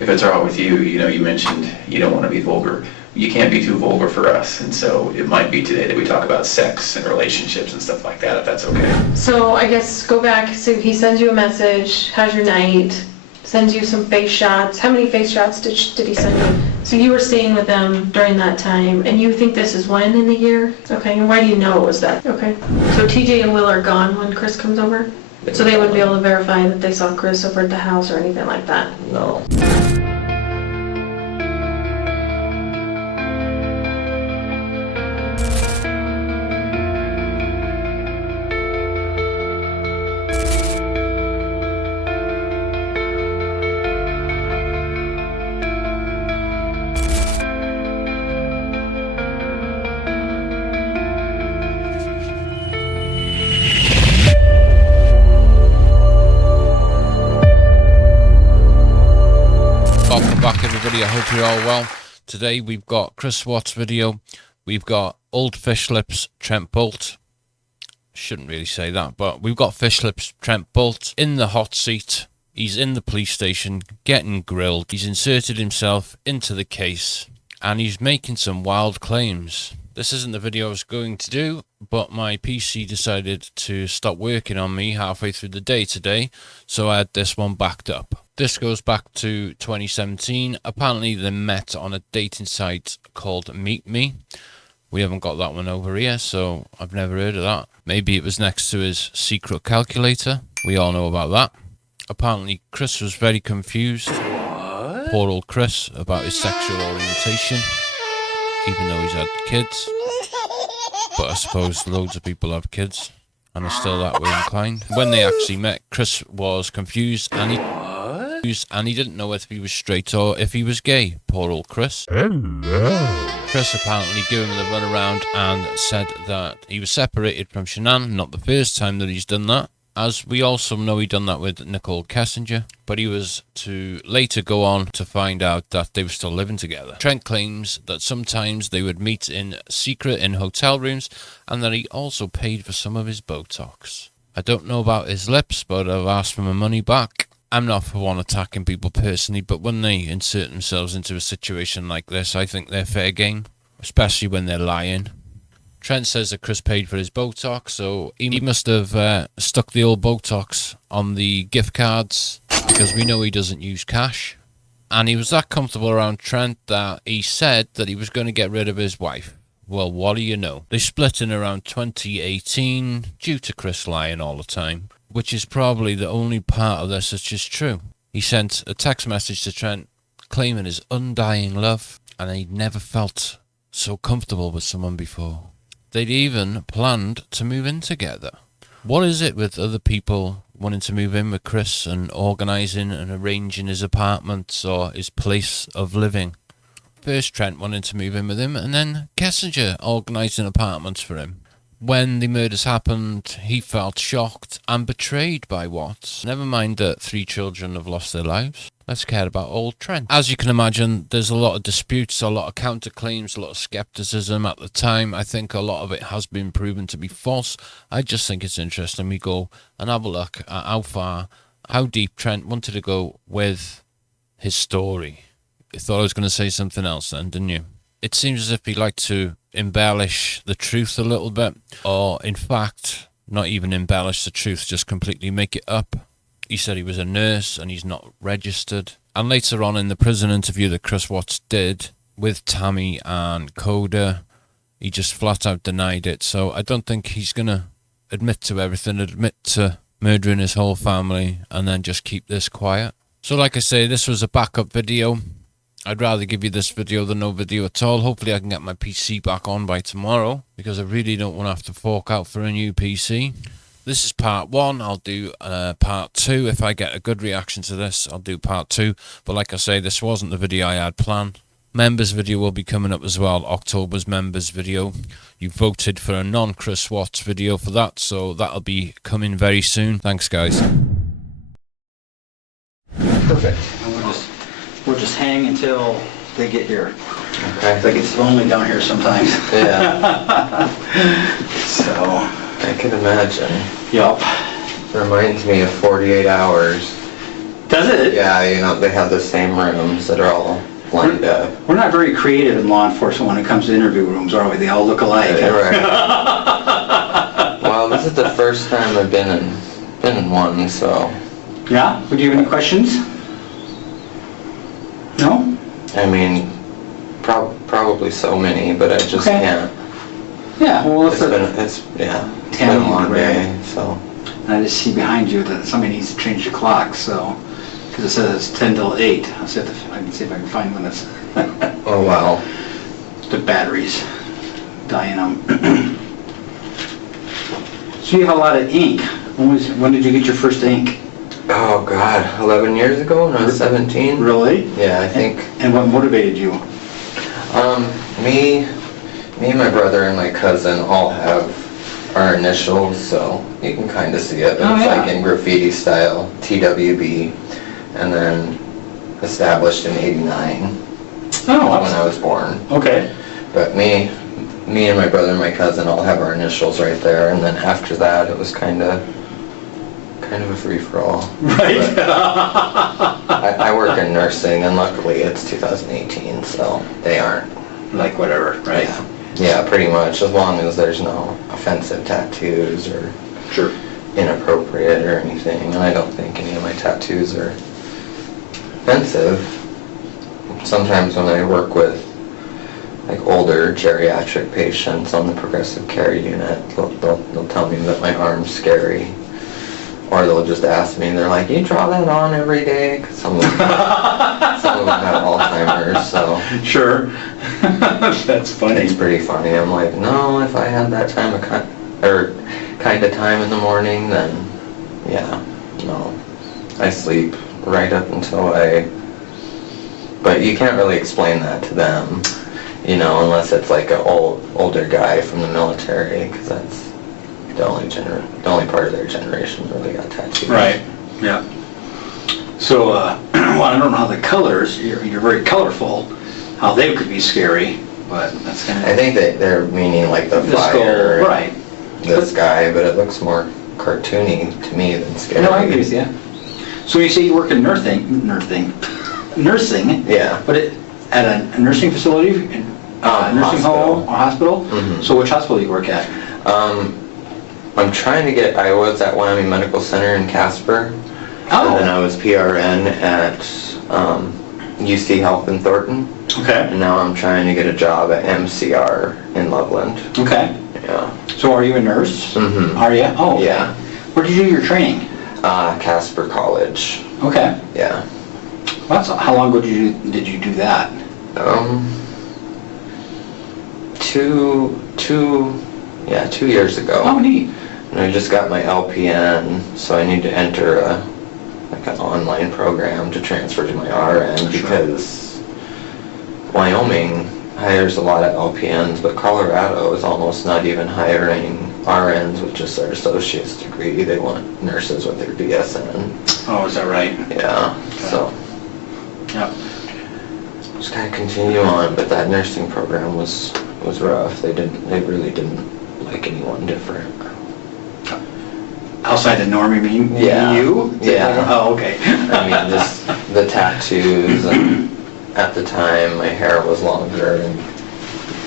if it's all right with you, you mentioned you don't want to be vulgar. You can't be too vulgar for us, and so it might be today that we talk about sex and relationships and stuff like that, if that's okay. So I guess go back, so he sends you a message, how's your night, sends you some face shots. How many face shots did he send you? So you were staying with them during that time, and you think this is when in the year? Okay, and why do you know it was that? Okay. So TJ and Will are gone when Chris comes over? So they wouldn't be able to verify that they saw Chris over at the house or anything like that? No. Welcome back everybody, I hope you're all well. Today we've got Chris Watts video, we've got old fish lips Trent Bolte. Shouldn't really say that, but we've got fish lips Trent Bolte in the hot seat. He's in the police station getting grilled. He's inserted himself into the case and he's making some wild claims. This isn't the video I was going to do, but my PC decided to stop working on me halfway through the day today, so I had this one backed up. This goes back to 2017. Apparently they met on a dating site called Meet Me. We haven't got that one over here, so I've never heard of that. Maybe it was next to his secret calculator. We all know about that. Apparently Chris was very confused. What? Poor old Chris, about his sexual orientation, even though he's had kids. But I suppose loads of people have kids and are still that way inclined. When they actually met, Chris was confused and he didn't know if he was straight or if he was gay. Poor old Chris. Hello. Chris apparently gave him the runaround and said that he was separated from Shanann. Not the first time that he's done that, as we also know he done that with Nickole Atkinson, but he was to later go on to find out that they were still living together. Trent claims that sometimes they would meet in secret in hotel rooms and that he also paid for some of his Botox. I don't know about his lips, but I've asked for my money back. I'm not for one attacking people personally, but when they insert themselves into a situation like this, I think they're fair game, especially when they're lying. Trent says that Chris paid for his Botox, so he must have stuck the old Botox on the gift cards, because we know he doesn't use cash. And he was that comfortable around Trent that he said that he was going to get rid of his wife. Well, what do you know? They split in around 2018 due to Chris lying all the time, which is probably the only part of this that's just true. He sent a text message to Trent claiming his undying love, and he'd never felt so comfortable with someone before. They'd even planned to move in together. What is it with other people wanting to move in with Chris and organising and arranging his apartments or his place of living? First Trent wanted to move in with him, and then Kessinger organising apartments for him. When the murders happened, he felt shocked and betrayed by Watts. Never mind that 3 children have lost their lives. Let's care about old Trent. As you can imagine, there's a lot of disputes, a lot of counterclaims, a lot of skepticism at the time. I think a lot of it has been proven to be false. I just think it's interesting we go and have a look at how deep Trent wanted to go with his story. You thought I was going to say something else then, didn't you? It seems as if he liked to embellish the truth a little bit, or in fact, not even embellish the truth, just completely make it up. He said he was a nurse and he's not registered. And later on in the prison interview that Chris Watts did with Tammy and Coda, he just flat out denied it. So I don't think he's going to admit to everything, admit to murdering his whole family and then just keep this quiet. So like I say, this was a backup video. I'd rather give you this video than no video at all. Hopefully I can get my PC back on by tomorrow, because I really don't want to have to fork out for a new PC. This is part 1. I'll do part 2. If I get a good reaction to this, I'll do part 2. But like I say, this wasn't the video I had planned. Members video will be coming up as well. October's members video. You voted for a non-Chris Watts video for that, so that'll be coming very soon. Thanks, guys. Perfect. And we'll just hang until they get here. Okay. It's like it's lonely down here sometimes. Yeah. So. I can imagine. Yup. Reminds me of 48 Hours Does it? Yeah, you know, they have the same rooms that are all lined up. We're not very creative in law enforcement when it comes to interview rooms, are we? They all look alike. Right. Well, this is the first time I've been in one, so Yeah? Would you have any questions? No? I mean, probably so many, but I just Okay. can't. Yeah, well, It's been a long day, so. I just see behind you that somebody needs to change the clock, so, because it says it's 10 till 8. I can see if I can find when it's, Oh wow. the batteries dying them. So you have a lot of ink. When did you get your first ink? Oh God, 11 years ago when I was 17. Really? Yeah, I think. And what motivated you? Me and my brother and my cousin all have our initials, so you can kind of see it. It's Oh, yeah. like in graffiti style, TWB, and then established in '89 Oh, when I was born. okay. But me and my brother and my cousin all have our initials right there, and then after that it was kind of a free-for-all. Right. I work in nursing, and luckily it's 2018, so they aren't. Like whatever, right? Yeah, pretty much, as long as there's no offensive tattoos or Sure. inappropriate or anything, and I don't think any of my tattoos are offensive. Sometimes when I work with like older geriatric patients on the progressive care unit, they'll tell me that my arm's scary. Or they'll just ask me, they're like, you draw that on every day? 'Cause some of them have Alzheimer's, so Sure. That's funny. it's pretty funny. I'm like, no, if I had that kind of time in the morning, then yeah, no. I sleep right up until but you can't really explain that to them, you know, unless it's like an older guy from the military, because that's the only part of their generation really got tattoos. Right, yeah. So, well, I don't know how the colors, you're very colorful, how they could be scary, but that's kind of... I think that they're meaning like the The skull, fire, right. the sky, but it looks more cartoony to me than scary. No, I agree with you. So you say you work in nursing, Yeah. but at a nursing facility, a nursing home, or hospital? Mhm. So which hospital do you work at? I'm trying to I was at Wyoming Medical Center in Casper. Oh. And then I was PRN at UC Health in Thornton. Okay. And now I'm trying to get a job at MCR in Loveland. Okay. Yeah. So are you a nurse? Mhm. Are you? Oh. Okay. Yeah. Where did you do your training? Casper College. Okay. Yeah. How long ago did you do that? 2 years ago. Oh, neat. And I just got my LPN, so I need to enter an online program to transfer to my RN because Wyoming hires a lot of LPNs, but Colorado is almost not even hiring RNs with just their associate's degree. They want nurses with their BSN. Oh, is that right? Yeah, so Yep. just gotta continue on, but that nursing program was rough. They really didn't like anyone different. Outside the norm, you mean? Yeah. You? Yeah. Oh, okay. I mean, just the tattoos, and at the time my hair was longer and...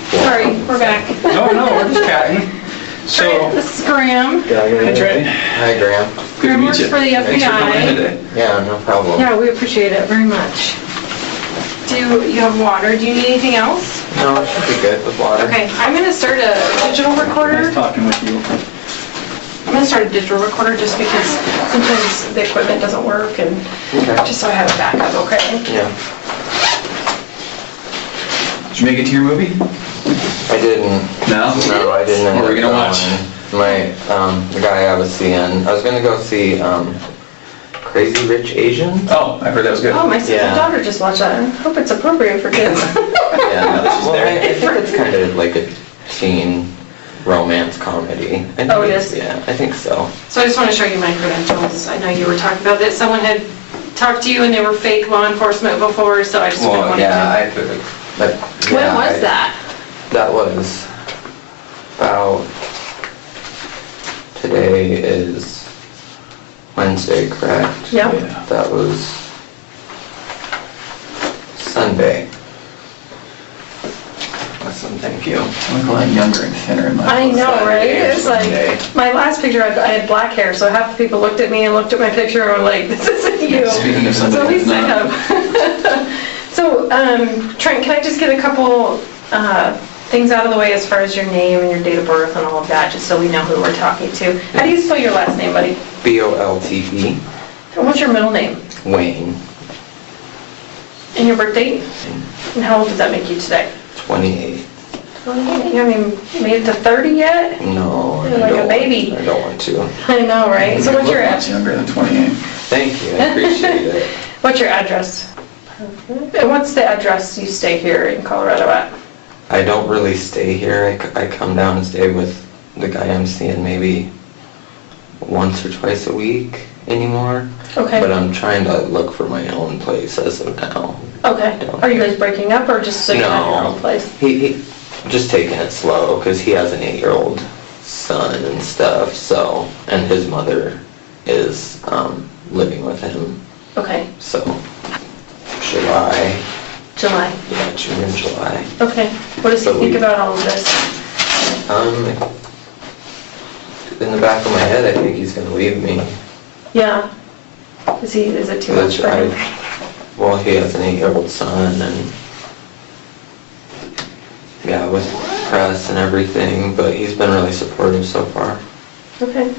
Sorry, we're back. No, we're just chatting. So, This is Graham. Hi, Trent. Hi, Graham. Graham works for the Thanks for coming in FBI. today. Yeah, no problem. Yeah, we appreciate it very much. Do you have water? Do you need anything else? No, it should be good with water. Okay, I'm gonna start a digital recorder. Nice talking with you. I'm gonna start a digital recorder just because sometimes the equipment doesn't work and Okay. just so I have a backup, okay? Yeah. Did you make it to your movie? I didn't. No? No, I didn't. What were we gonna watch? The guy I was seeing, I was gonna go see, Crazy Rich Asians. Oh, I heard that was good. Oh, my Yeah. daughter just watched that. I hope it's appropriate for kids. Yeah, this is well, there. I think it's kind of like a teen romance comedy. I think Oh, it it's- is? Yeah, I think so. So I just want to show you my credentials. I know you were talking about that. Someone had talked to you and they were fake law enforcement before, so I just didn't Well, want to. yeah, When was that? That was about, today is Wednesday, correct? Yeah. Yeah. That was Sunday. Awesome, thank you. I look a lot younger and thinner in my. I know, right? It's Saturday. like, my last picture, I had black hair, so half the people looked at me and looked at my picture and were like, this isn't you. Speaking of something So at least I that's not. have. So, Trent, can I just get a couple things out of the way as far as your name and your date of birth and all of that, just so we know who we're talking to? How do you spell your last name, buddy? Bolte, And what's your middle name? Wayne, And your birth date? And how old does that make you today? 28. 28. You haven't made it to 30 yet? No, You're I like a don't baby. I don't want to. I know, right? So You what's your look much younger than 28. Thank you, I appreciate it. What's your address? And what's the address you stay here in Colorado at? I don't really stay here. I come down and stay with the guy I'm seeing maybe once or twice a week anymore. Okay. But I'm trying to look for my own place as of now. Okay. Are you guys breaking up or just so you have your No. own place? He just taking it slow because he has an 8-year-old son and stuff, so, and his mother is living with him, Okay. so July, July. yeah, June and July. Okay. What does he So think we- about all of this? In the back of my head, I think he's gonna leave me. Yeah. Is it too much for him? Well, he has an 8-year-old son and, yeah, with press and everything, but he's been really supportive so far. Okay.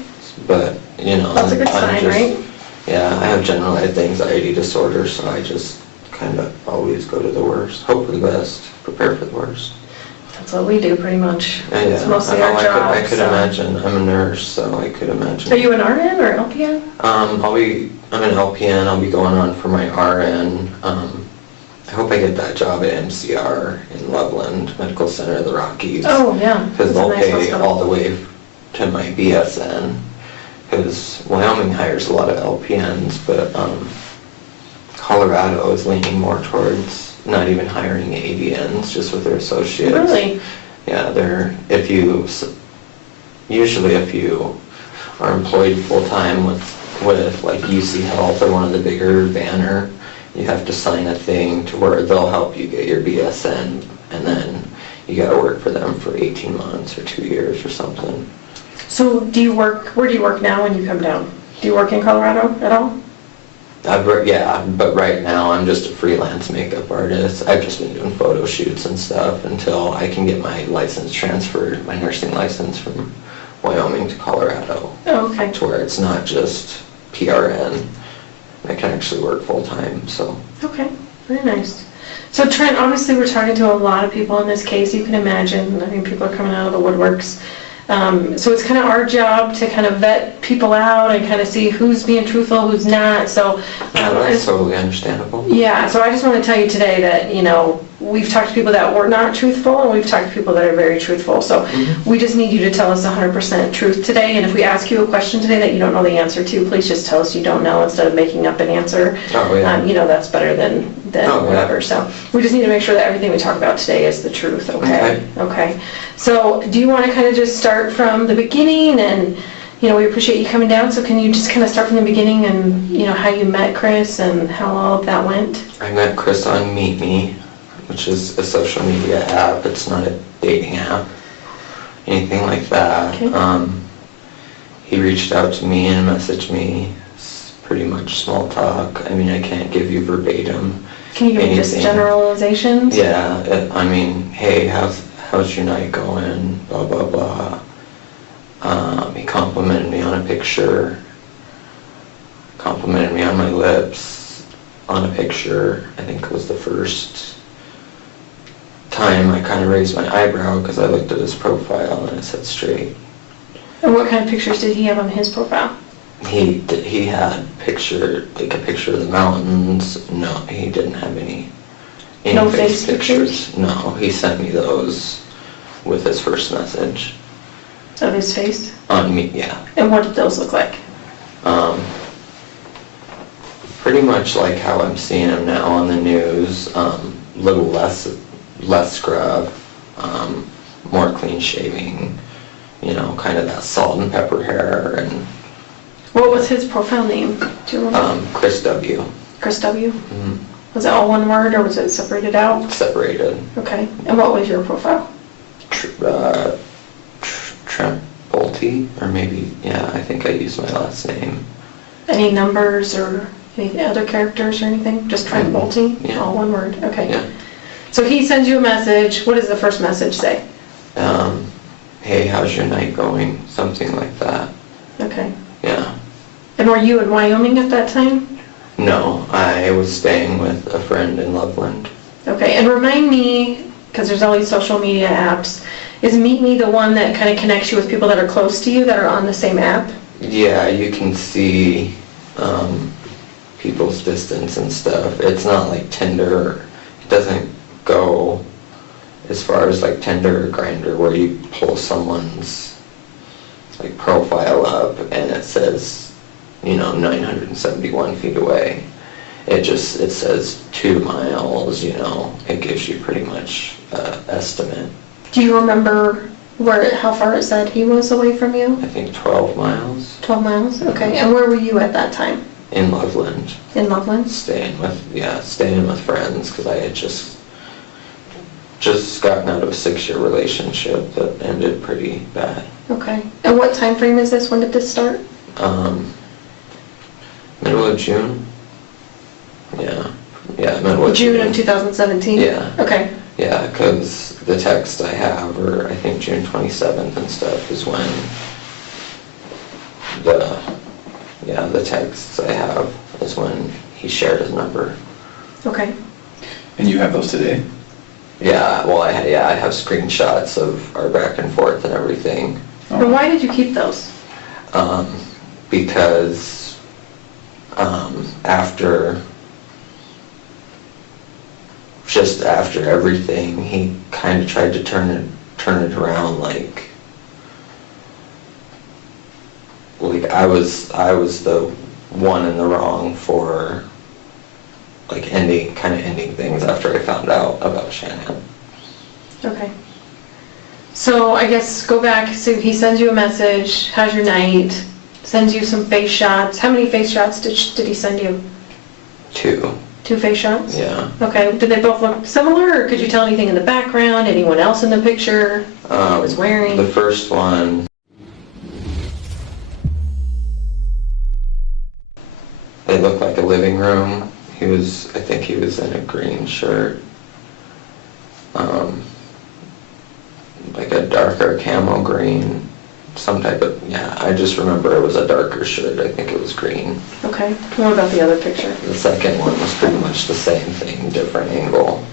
But, you know. That's a good I'm sign, just- right? Yeah, I have generalized anxiety disorder, so I just kind of always go to the worst, hope for the best, prepare for the worst. That's what we do pretty much. And It's yeah, mostly I our know, job. I could so. imagine, I'm a nurse, so I could imagine. Are you an RN or LPN? I'm an LPN, I'll be going on for my RN. I hope I get that job at MCR in Loveland Medical Center of the Rockies. Oh, yeah. Because That's a they'll nice pay hospital. all the way to my BSN. Because Wyoming hires a lot of LPNs, but Colorado is leaning more towards not even hiring ADNs, just with their associates. Really? Yeah, usually if you are employed full-time with like UC Health or one of the bigger banner, you have to sign a thing to where they'll help you get your BSN, and then you gotta work for them for 18 months or 2 years or something. So where do you work now when you come down? Do you work in Colorado at all? Yeah, but right now I'm just a freelance makeup artist. I've just been doing photo shoots and stuff until I can get my license transferred, my nursing license from Wyoming to Colorado, Oh, okay. to where it's not just PRN. I can actually work full-time, so. Okay, very nice. So Trent, obviously we're talking to a lot of people in this case, you can imagine. I mean, people are coming out of the woodworks. So it's kind of our job to kind of vet people out and kind of see who's being truthful, who's not. So That's totally understandable. yeah, so I just want to tell you today that, you know, we've talked to people that were not truthful and we've talked to people that are very truthful. So we just need you to tell us 100% truth today. And if we ask you a question today that you don't know the answer to, please just tell us you don't know instead of making up an answer. Oh, yeah. You know, that's better than Oh, yeah. whatever. So we just need to make sure that everything we talk about today is the truth, okay? Okay. So do you want to kind of just start from the beginning? And, you know, we appreciate you coming down. So can you just kind of start from the beginning and, you know, how you met Chris and how all of that went? I met Chris on Meet Me, which is a social media app. It's not a dating app, anything like that. Okay. He reached out to me and messaged me. It's pretty much small talk. I mean, I can't give you verbatim. Can you give me just Anything. generalizations? Yeah, I mean, hey, how's your night going? Blah, blah, blah. He complimented me on a picture, complimented me on my lips, on a picture. I think it was the first time I kind of raised my eyebrow because I looked at his profile and it said straight. And what kind of pictures did he have on his profile? He had a picture of the mountains. No, he didn't have any No face pictures? No, he sent me those with his first message. Of his face? On me, yeah. And what did those look like? Pretty much like how I'm seeing him now on the news. Little less scrub, more clean shaving, you know, kind of that salt and pepper hair, and What was his profile name? Do you remember? Chris W. Chris W? Mhm. Was it all one word or was it separated out? Separated. Okay. And what was your profile? Trent Bolte, or maybe, yeah, I think I used my last name. Any numbers or any other characters or anything? Just Trent Bolte? Yeah. All one word? Okay. Yeah. So he sends you a message. What does the first message say? Hey, how's your night going? Something like that. Okay. Yeah. And were you in Wyoming at that time? No, I was staying with a friend in Loveland. Okay. And remind me, because there's all these social media apps, is Meet Me the one that kind of connects you with people that are close to you that are on the same app? Yeah, you can see people's distance and stuff. It's not like Tinder. It doesn't go as far as like Tinder or Grindr where you pull someone's like profile up and it says, 971 feet away. It says 2 miles, it gives you pretty much estimate. Do you remember how far it said he was away from you? I think 12 miles 12 miles? Okay. And where were you at that time? in Loveland. In Loveland? Staying with friends because I had just gotten out of a 6-year relationship that ended pretty bad. Okay. And what time frame is this? When did this start? Middle of June. Yeah, middle of June of 2017? Yeah. Okay. Yeah, because the text I have, or I think June 27th and stuff, is when the texts I have is when he shared his number. Okay. And you have those today? Yeah, well, I have screenshots of our back and forth and everything. And why did you keep those? Because after everything, he kind of tried to turn it around, like I was the one in the wrong for like ending things after I found out about Shanann. Okay. So I guess go back, so he sends you a message, how's your night, sends you some face shots. How many face shots did he send you? 2. 2 face shots? Yeah. Okay, did they both look similar, or could you tell anything in the background, anyone else in the picture, what he was wearing? The first one, it looked like a living room. I think he was in a green shirt. Like a darker camo green, some type of, I just remember it was a darker shirt. I think it was green. Okay, what about the other picture? The second one was pretty much the same thing, different angle,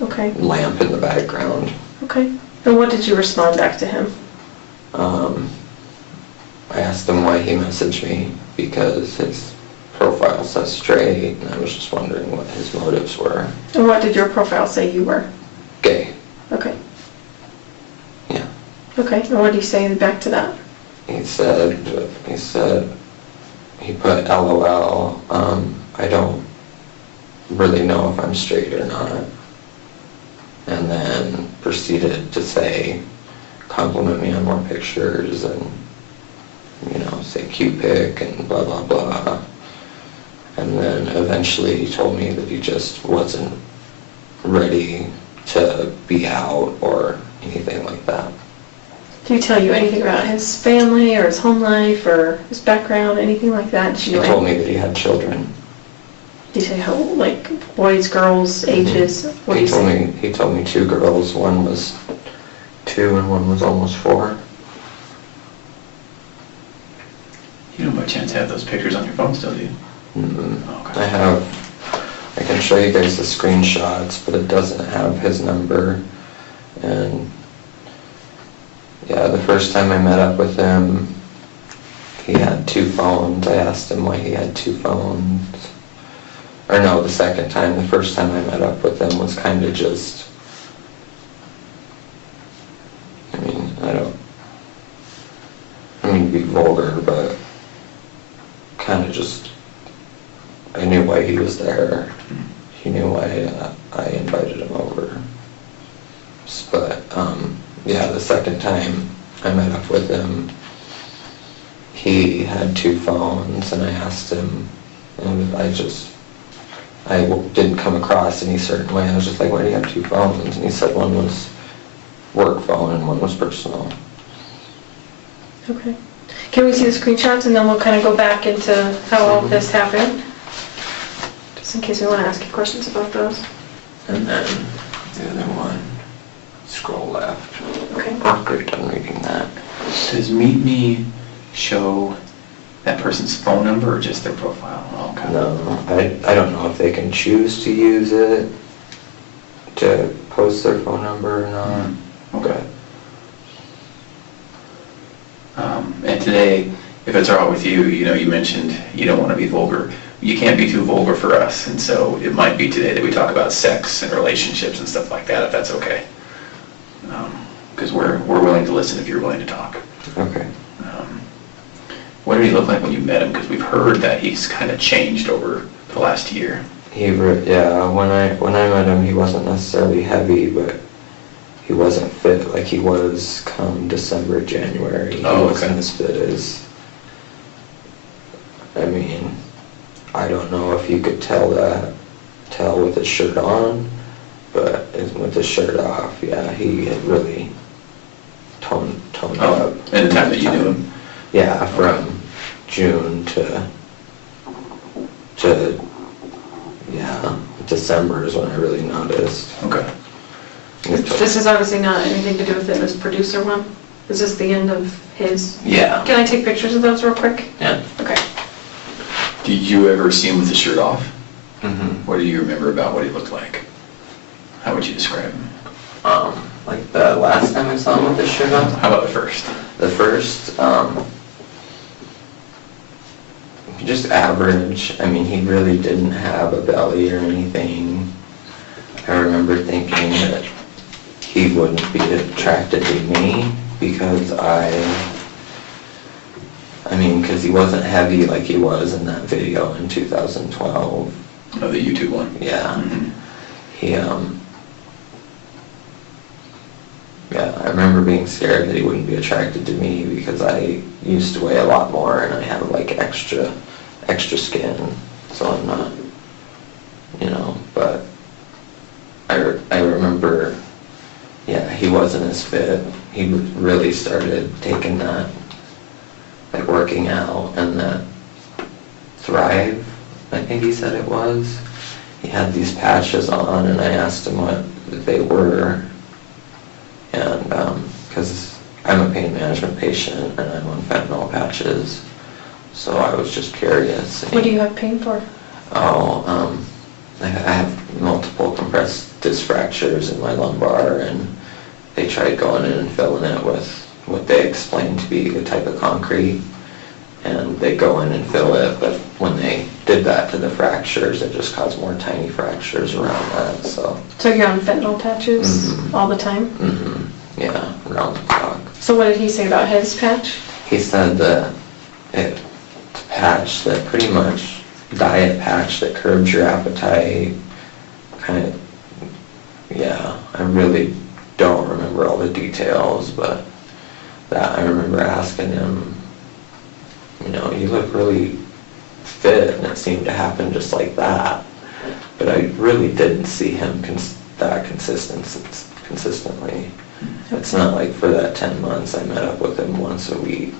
Okay, lamp in the background. okay. And what did you respond back to him? I asked him why he messaged me because his profile says straight, and I was just wondering what his motives were. And what did your profile say you were? Gay. Okay. Yeah. Okay, and what did he say back to that? He said, he put LOL, I don't really know if I'm straight or not. And then proceeded to say, compliment me on more pictures and, say cute pic and blah, blah, blah. And then eventually he told me that he just wasn't ready to be out or anything like that. Did he tell you anything about his family or his home life or his background, anything like that? Did He you told me that he had children. Did he say how, like, boys, girls, ages? What did he say? He told me 2 girls, one was 2 and one was almost 4. You don't by chance have those pictures on your phone still, do you? I can show you guys the screenshots, but it doesn't have his number. And the first time I met up with him, he had 2 phones. I asked him why he had 2 phones. Or no, the second time. The first time I met up with him was kind of just, I mean to be vulgar, but kind of just, I knew why he was there. He knew why I invited him over. But the second time I met up with him, he had 2 phones, and I asked him, and I didn't come across any certain way. I was just like, why do you have 2 phones? And he said one was work phone and one was personal. Okay. Can we see the screenshots and then we'll kind of go back into how all of this happened? Just in case we want to ask you questions about those. And then the other one, scroll left. Okay. After you're done reading that. Does Meet Me show that person's phone number or just their profile? Oh, okay. No, I don't know if they can choose to use it to post their phone number or not. Okay. And today, if it's all right with you, you mentioned you don't want to be vulgar. You can't be too vulgar for us, and so it might be today that we talk about sex and relationships and stuff like that, if that's okay. Because we're willing to listen if you're willing to talk. Okay. What did he look like when you met him? Because we've heard that he's kind of changed over the last year. Yeah, when I met him, he wasn't necessarily heavy, but he wasn't fit like he was come December, January. He wasn't as fit as, I mean, I don't know if you could tell with his shirt on, but with his shirt off, yeah, he had really toned up. And the time that you knew him? Yeah, from June to December is when I really noticed. Okay. This is obviously not anything to do with this producer one. Is this the end of his? Yeah. Can I take pictures of those real quick? Yeah. Okay. Did you ever see him with his shirt off? Mm-hmm. What do you remember about what he looked like? How would you describe him? Like the last time I saw him with his shirt on? How about the first? The first, just average. I mean, he really didn't have a belly or anything. I remember thinking that he wouldn't be attracted to me because because he wasn't heavy like he was in that video in 2012. Oh, the YouTube one? Yeah. Mm-hmm. Yeah, I remember being scared that he wouldn't be attracted to me because I used to weigh a lot more and I have like extra skin, so I'm not, but I remember, yeah, he wasn't as fit. He really started taking that, like working out and that Thrive, I think he said it was. He had these patches on and I asked him what they were. And because I'm a pain management patient and I'm on fentanyl patches, so I was just curious. What do you have pain for? I have multiple compressed disc fractures in my lumbar, and they tried going in and filling it with what they explained to be a type of concrete, and they go in and fill it, but when they did that to the fractures, it just caused more tiny fractures around that, so. So you're on fentanyl patches all the time? Mm-hmm. Yeah, around the clock. So what did he say about his patch? He said that it's a patch that pretty much, diet patch that curbs your appetite, kind of, yeah, I really don't remember all the details, but that I remember asking him, you look really fit, and it seemed to happen just like that, but I really didn't see him that consistently. It's not like for that 10 months I met up with him once a week.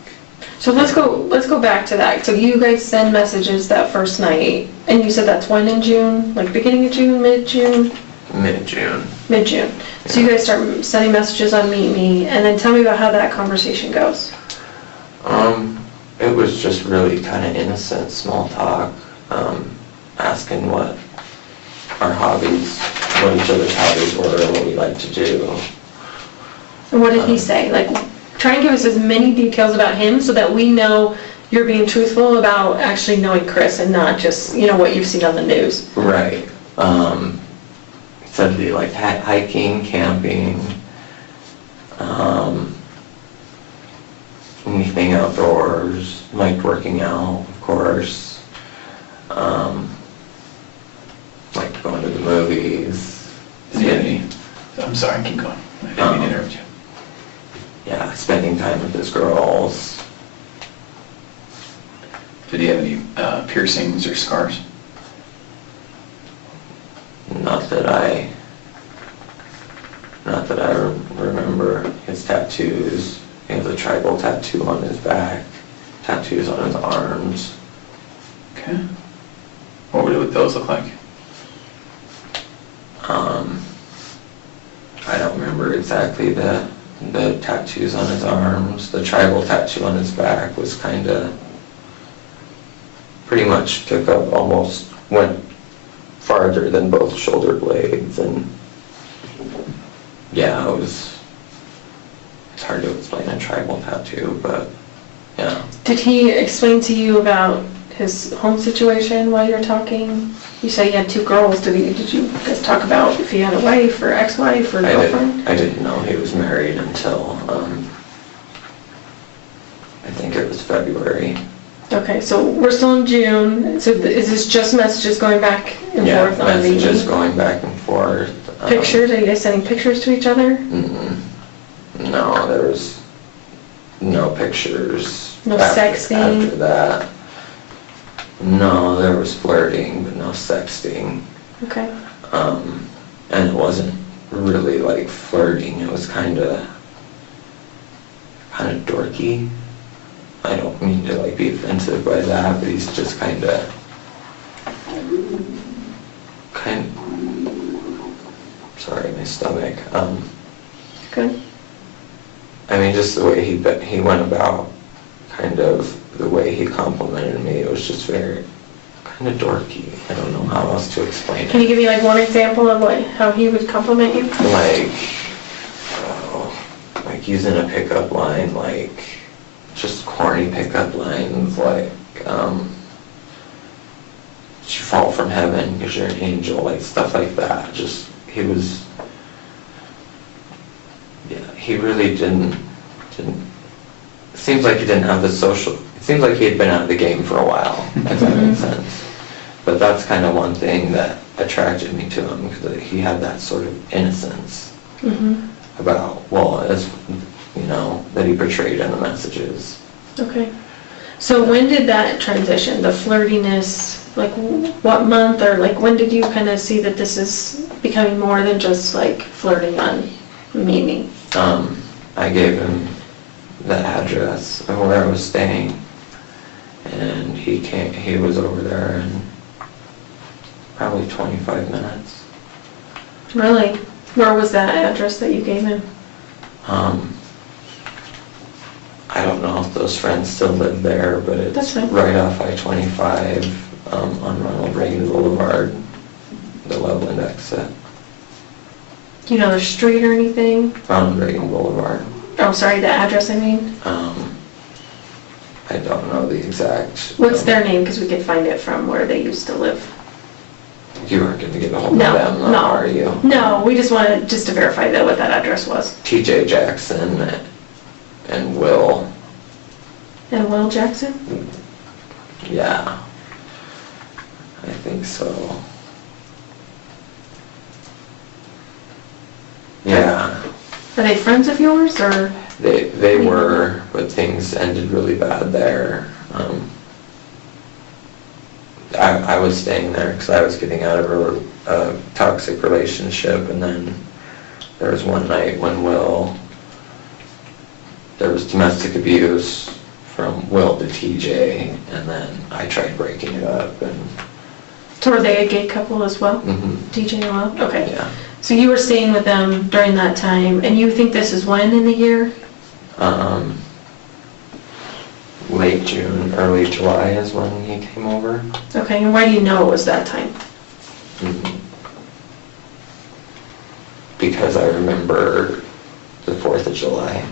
So let's go back to that. So you guys send messages that first night, and you said that's when in June? Like beginning of June, mid-June? Mid-June. Mid-June. So you guys start sending messages on Meet Me, and then tell me about how that conversation goes. It was just really kind of innocent, small talk, asking what our hobbies, what each other's hobbies were, what we like to do. And what did he say? Like, try and give us as many details about him so that we know you're being truthful about actually knowing Chris and not just, what you've seen on the news. Right. Said he liked hiking, camping, anything outdoors, liked working out, of course, liked going to the movies. Is he any? I'm sorry, keep going. I didn't mean to interrupt you. Yeah, spending time with his girls. piercings or scars? Not that I remember. His tattoos, he has a tribal tattoo on his back, tattoos on his arms. Okay. What would those look like? I don't remember exactly the tattoos on his arms. The tribal tattoo on his back was kind of, pretty much took up, almost went farther than both shoulder blades, and yeah, it's hard to explain a tribal tattoo, but yeah. Did he explain to you about his home situation while you're talking? You said he had 2 girls. Did you guys talk about if he had a wife or ex-wife or girlfriend? I didn't know he was married until, I think it was February. Okay, so we're still in June. So is this just messages going back and forth on the... Messages going back and forth. Pictures? Are you guys sending pictures to each other? No, there was no pictures. No sexting? After that. No, there was flirting, but no sexting. Okay. And it wasn't really like flirting, it was kind of dorky. I don't mean to like be offensive by that, but he's just kind of sorry, my stomach. Good. I mean, just the way he went about, kind of the way he complimented me, it was just very kind of dorky. I don't know how else to explain Can it. you give me like one example of how he would compliment you? Like using a pickup line, like just corny pickup lines, like you fall from heaven because you're an angel, like stuff like that. Just he really didn't. It seems like he didn't have the social. It seems like he had been out of the game for a while, if that makes sense. But that's kind of one thing that attracted me to him, because he had that sort of innocence about, as you know, that he portrayed in the messages. Okay. So when did that transition, the flirtiness, like what month, or like when did you kind of see that this is becoming more than just like flirting on meaning? I gave him the address of where I was staying, and he was over there in probably 25 minutes. Really? Where was that address that you gave him? I don't know if those friends still live there, but it's right off I-25 on Ronald Reagan Boulevard, the Loveland exit. Do you know the street or anything? Ronald Reagan Boulevard. Oh, sorry, the address, I mean. I don't know the exact. What's their name? Because we could find it from where they used to live. You aren't going to get a hold of them, though, are you? No, we just wanted to verify that what that address was. TJ Jackson and Will. And Will Jackson? Yeah, I think so. Yeah. Are they friends of yours, or? They were, but things ended really bad there. I was staying there because I was getting out of a toxic relationship, and then there was one night when there was domestic abuse from Will to TJ, and then I tried breaking it up. And So were they a gay couple as well? TJ and Will? Okay. Yeah. So you were staying with them during that time, and you think this is when in the year? Late June, early July is when he came over. Okay, and why do you know it was that time? Because I remember the 4th of July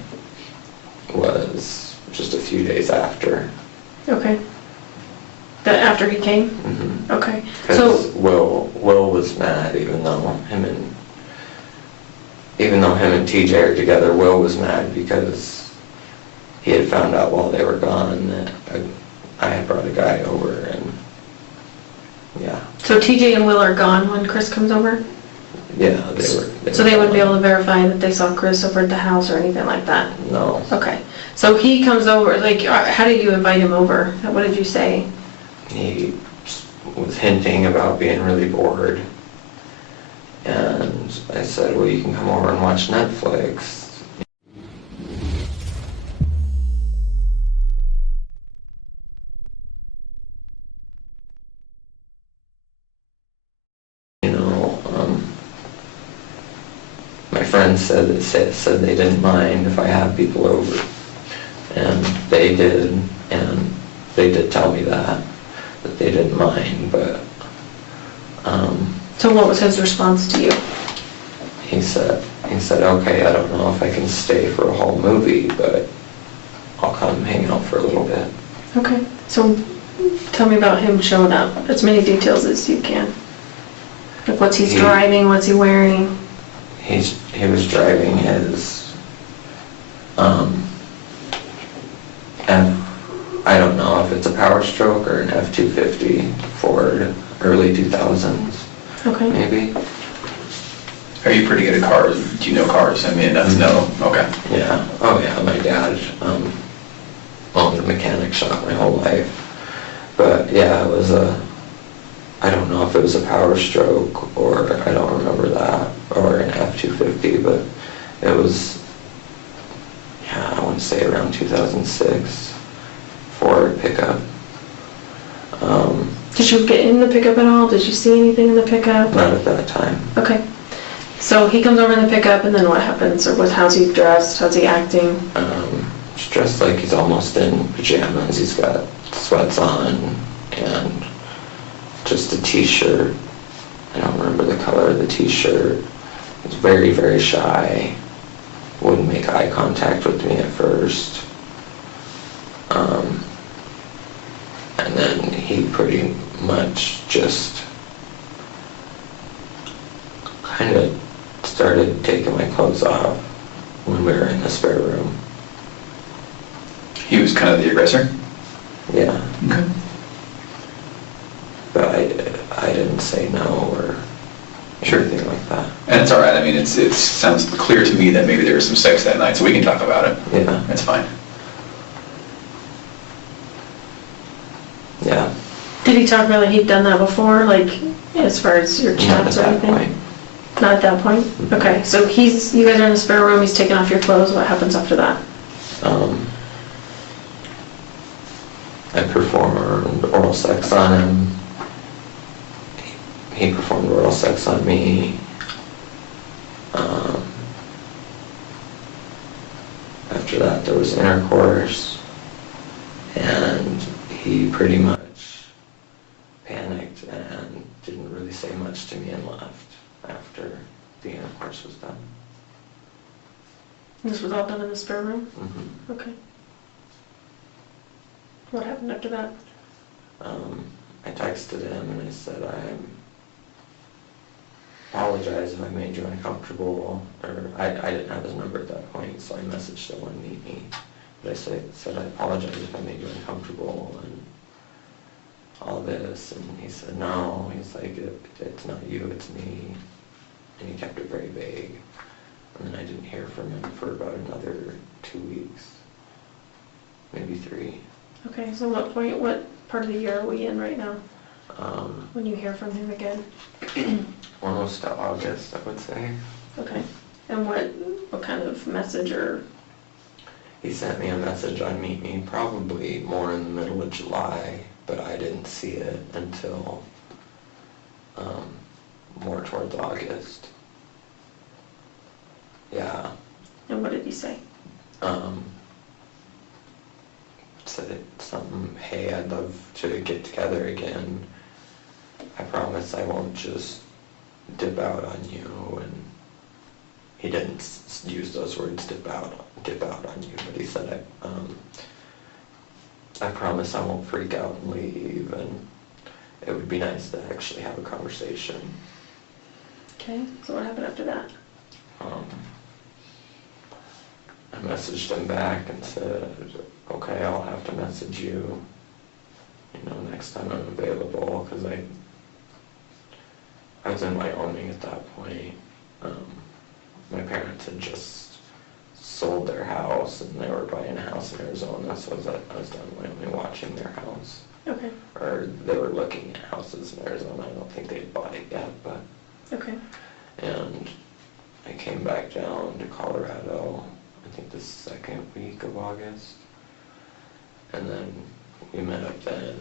was just a few days after. Okay. That after he came? Okay. So Because Will was mad, even though him and TJ are together. Will was mad because he had found out while they were gone that I had brought a guy over, and yeah. So TJ and Will are gone when Chris comes over? Yeah, they were. So they wouldn't be able to verify that they saw Chris over at the house or anything like that? No. Okay. So he comes over, like, how did you invite him over? What did you say? he was hinting about being really bored. And I said, well, you can come over and watch Netflix. You know, my friends said they didn't mind if I had people over. And they did, and they did tell me that they didn't mind, but So what was his response to you? he said, okay, I don't know if I can stay for a whole movie, but I'll come hang out for a little bit. Okay, so tell me about him showing up, as many details as you can. Like what's he's driving, what's he wearing? He was driving his, I don't know if it's a Power Stroke or an F-250 Ford, early 2000s, Okay. maybe. Are you pretty good at cars? Do you know cars? I mean, that's no, okay. Yeah, oh yeah, my dad owned a mechanic shop my whole life. But yeah, it was I don't know if it was a Power Stroke or I don't remember that, or an F-250, but it was, yeah, I want to say around 2006 Ford pickup. Did you get in the pickup at all? Did you see anything in the pickup? Not at that time. Okay. So he comes over in the pickup, and then what happens? Or how's he dressed? How's he acting? He's dressed like he's almost in pajamas. He's got sweats on and just a t-shirt. I don't remember the color of the t-shirt. He's very, very shy. Wouldn't make eye contact with me at first. And then he pretty much just kind of started taking my clothes off when we were in the spare room. He was kind of the aggressor? Yeah. Okay. But I didn't say no or anything like that. And it's all right. I mean, it sounds clear to me that maybe there was some sex that night, so we can talk about it. Yeah. That's fine. Yeah. Did he talk about he'd done that before, like as far as your Not at chats or that anything? point. Not at that point? Okay, so you guys are in the spare room, he's taking off your clothes, what happens after that? I performed oral sex on him. He performed oral sex on me. After that, there was intercourse, and he pretty much panicked and didn't really say much to me and left after the intercourse was done. This was all done in the spare room? Mm-hmm. Okay. What happened after that? I texted him and I said, I apologize if I made you uncomfortable, or I didn't have his number at that point, so I messaged him on Meet Me. But I said I apologize if I made you uncomfortable and all this, and he said no, he's like, it's not you, it's me, and he kept it very vague. And then I didn't hear from him for about another 2 weeks, maybe 3. Okay, so what part of the year are we in right now, when you hear from him again? Almost to August, I would say. Okay, and what kind of message or? He sent me a message on Meet Me probably more in the middle of July, but I didn't see it until more towards August. Yeah. And what did he say? Said something, hey, I'd love to get together again. I promise I won't just dip out on you. And he didn't use those words, dip out on you, but he said, I promise I won't freak out and leave, and it would be nice to actually have a conversation. Okay, so what happened after that? I messaged him back and said, okay, I'll have to message you, next time I'm available, because I was in Wyoming at that point. My parents had just sold their house, and they were buying a house in Arizona, so I was down in Wyoming watching their house. Okay, or they were looking at houses in Arizona. I don't think they'd bought it yet, but, okay. and I came back down to Colorado, I think the second week of August, and then we met up then,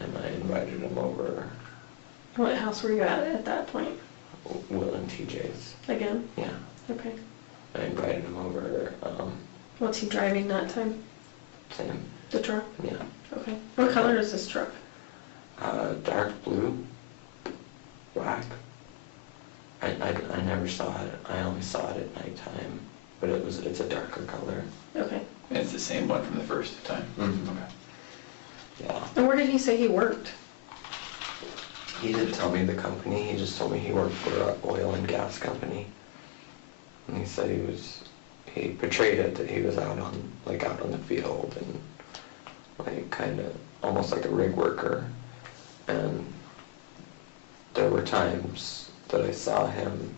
and I invited him over. What house were you at that point? Will and TJ's. Again? Yeah. Okay. I invited him over, What's he driving that time? Sam. The truck? Yeah. Okay. What color is this truck? Dark blue, black. I never saw it. I only saw it at nighttime, but it's a darker color. Okay. And it's the same one from the first time? Mhm. Okay. Yeah. And where did he say he worked? He didn't tell me the company. He just told me he worked for an oil and gas company. And he said he portrayed it that he was out on the field and like kind of almost like a rig worker. And there were times that I saw him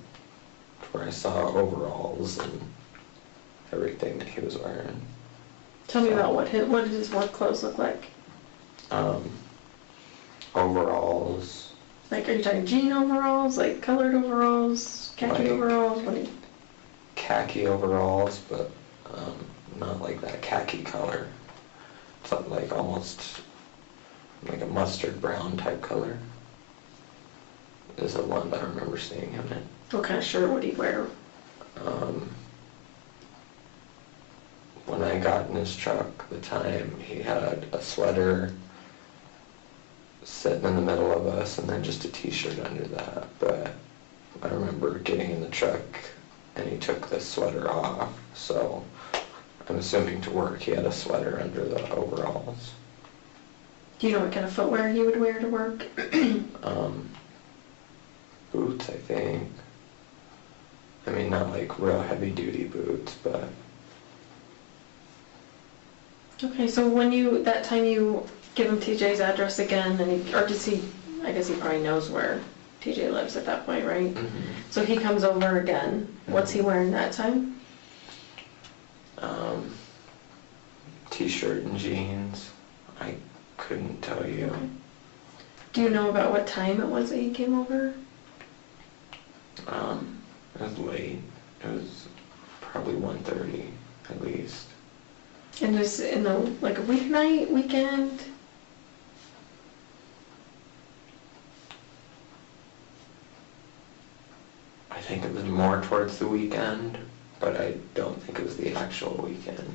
where I saw overalls and everything that he was wearing. Tell me about what did his work clothes look like? Overalls, Like, are you talking jean overalls, like colored overalls, khaki Like- overalls? What do you... khaki overalls, but not like that khaki color. Something like almost like a mustard brown type color is the one that I remember seeing him in. What kind of shirt would he wear? When I got in his truck the time, he had a sweater sitting in the middle of us and then just a t-shirt under that. But I remember getting in the truck and he took the sweater off, so I'm assuming to work he had a sweater under the overalls. Do you know what kind of footwear he would wear to work? Boots, I think. I mean, not like real heavy duty boots, but Okay, so that time you give him TJ's address again, or does he, I guess he probably knows where TJ lives at that point, right? So he comes over again. What's he wearing that time? T-shirt and jeans. I couldn't tell you. Okay. Do you know about what time it was that he came over? It was late. It was probably 1:30 at least. And was in the, like a weeknight, weekend? I think it was more towards the weekend, but I don't think it was the actual weekend,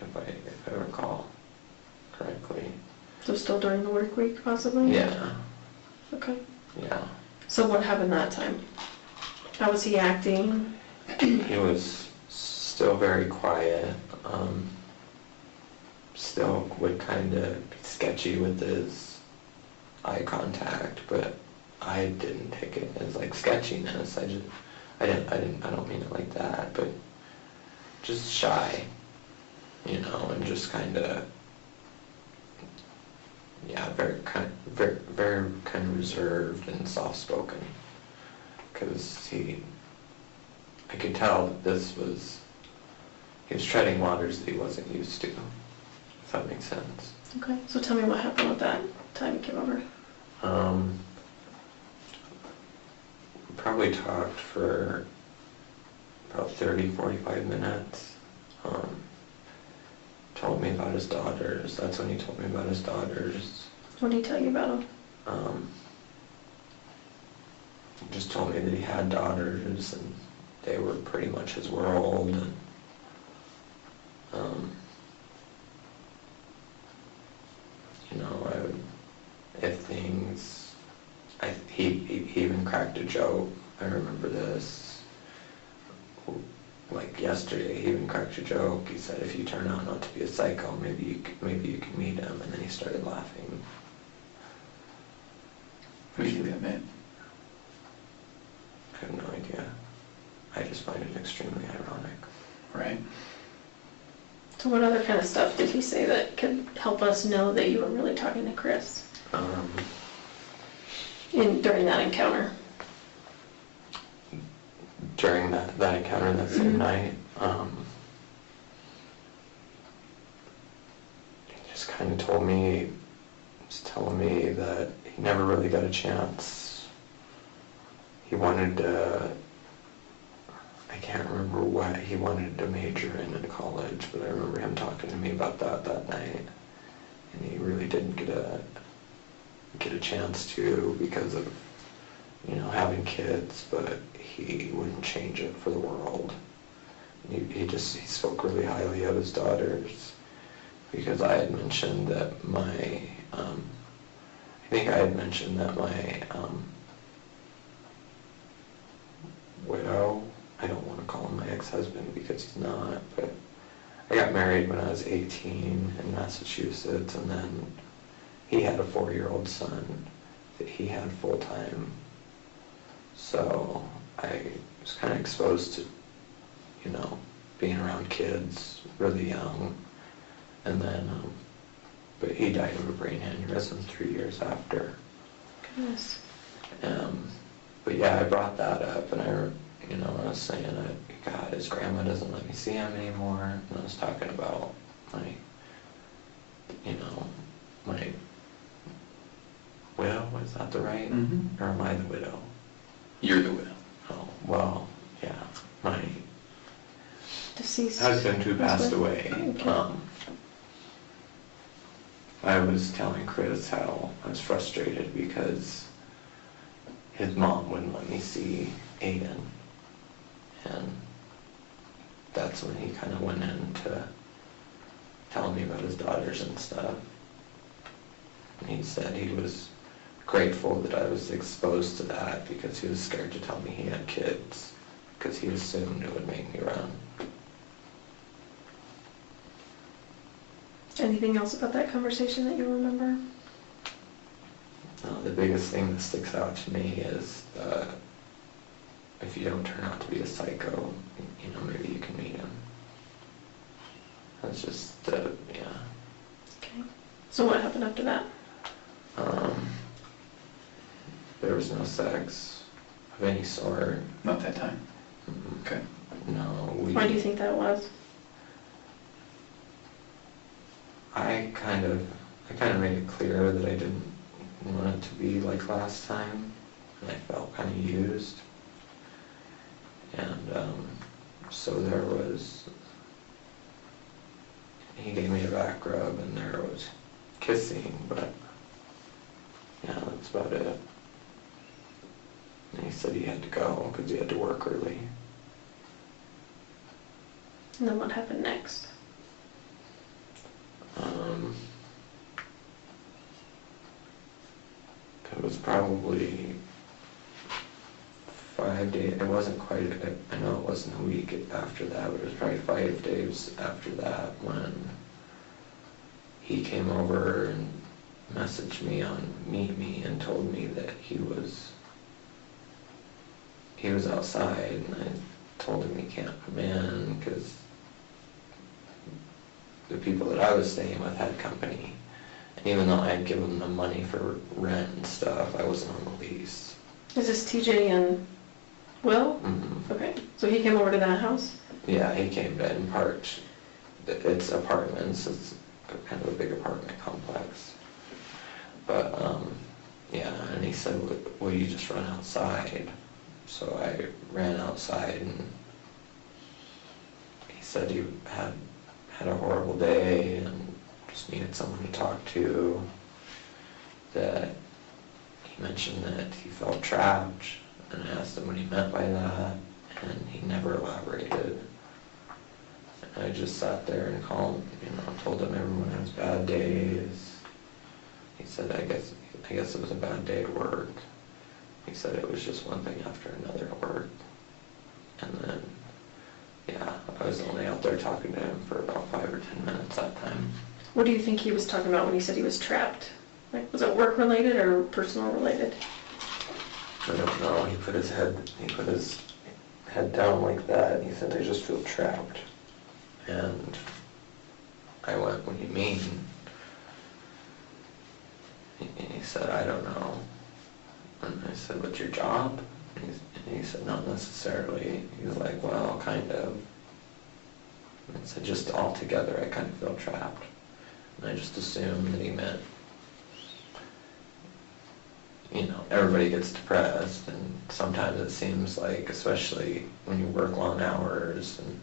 if I recall correctly. So still during the work week, possibly? Yeah, Okay. yeah. So what happened that time? How was he acting? He was still very quiet, still would kind of be sketchy with his eye contact, but I didn't take it as like sketchiness. I don't mean it like that, but just shy, and just kind of, yeah, very kind of reserved and soft-spoken, because I could tell that he was treading waters that he wasn't used to, if that makes sense. Okay, so tell me what happened with that time he came over. We probably talked for about 30-45 minutes. Told me about his daughters. That's when he told me about his daughters. What did he tell you about him? He just told me that he had daughters and they were pretty much his world. And he even cracked a joke. I remember this. Like yesterday, he even cracked a joke. He said, if you turn out not to be a psycho, maybe you can meet him. And then he started laughing. Who do you think that meant? I have no idea. I just find it extremely ironic. Right. So what other kind of stuff did he say that could help us know that you were really talking to Chris during that encounter? During that encounter that same night, he just kind of told me, never really got a chance. He wanted to, I can't remember what he wanted to major in college, but I remember him talking to me about that night. And he really didn't get a chance to because of, having kids, but he wouldn't change it for the world. He spoke really highly of his daughters because I had mentioned that my widow, I don't want to call him my ex-husband because he's not, but I got married when I was 18 in Massachusetts, and then he had a 4-year-old son that he had full-time. So I was kind of exposed to, being around kids really young. And then, but he died of a brain aneurysm 3 years after. Goodness. But yeah, I brought that up, and I was saying, God, his grandma doesn't let me see him anymore. And I was talking about my widow, is that the right? Mm-hmm. Or am I the widow? You're the widow. Oh, well, yeah, my Deceased. husband who passed away. Okay. I was telling Chris how I was frustrated because his mom wouldn't let me see Aiden. And that's when he kind of went in to tell me about his daughters and stuff. And he said he was grateful that I was exposed to that because he was scared to tell me he had kids because he assumed it would make me run. Anything else about that conversation that you remember? The biggest thing that sticks out to me is if you don't turn out to be a psycho, maybe you can meet him. That's just, yeah. Okay. So what happened after that? There was no sex of any sort. Not that time. Mm-mm. Okay. No, Why do you think that was? I kind of made it clear that I didn't want it to be like last time, and I felt kind of used. And so he gave me a back rub, and there was kissing, but yeah, that's about it. And he said he had to go because he had to work early. And then what happened next? It was probably 5 days. It wasn't quite, I know it wasn't a week after that, but it was probably 5 days after that when he came over and messaged me on Meet Me and told me that he was outside, and I told him he can't come in because the people that I was staying with had company. And even though I had given them money for rent and stuff, I wasn't on the lease. Is this TJ and Will? Mm-hmm. Okay. So he came over to that house? Yeah, he came in part. It's apartments. It's kind of a big apartment complex. But, yeah, and he said, well, you just run outside. So I ran outside, and he said he had a horrible day and just needed someone to talk to. That he mentioned that he felt trapped, and I asked him what he meant by that, and he never elaborated. And I just sat there and told him everyone has bad days. He said, I guess it was a bad day at work. He said it was just one thing after another at work. And then, yeah, I was only out there talking to him for about 5 or 10 minutes that time. What do you think he was talking about when he said he was trapped? Like, was it work related or personal related? I don't know. He put his head down like that, and he said, I just feel trapped. And I went, what do you mean? And he said, I don't know. And I said, what's your job? And he said, not necessarily. He was like, well, kind of. And I said, just altogether, I kind of feel trapped. And I just assumed that he meant everybody gets depressed, and sometimes it seems like, especially when you work long hours, and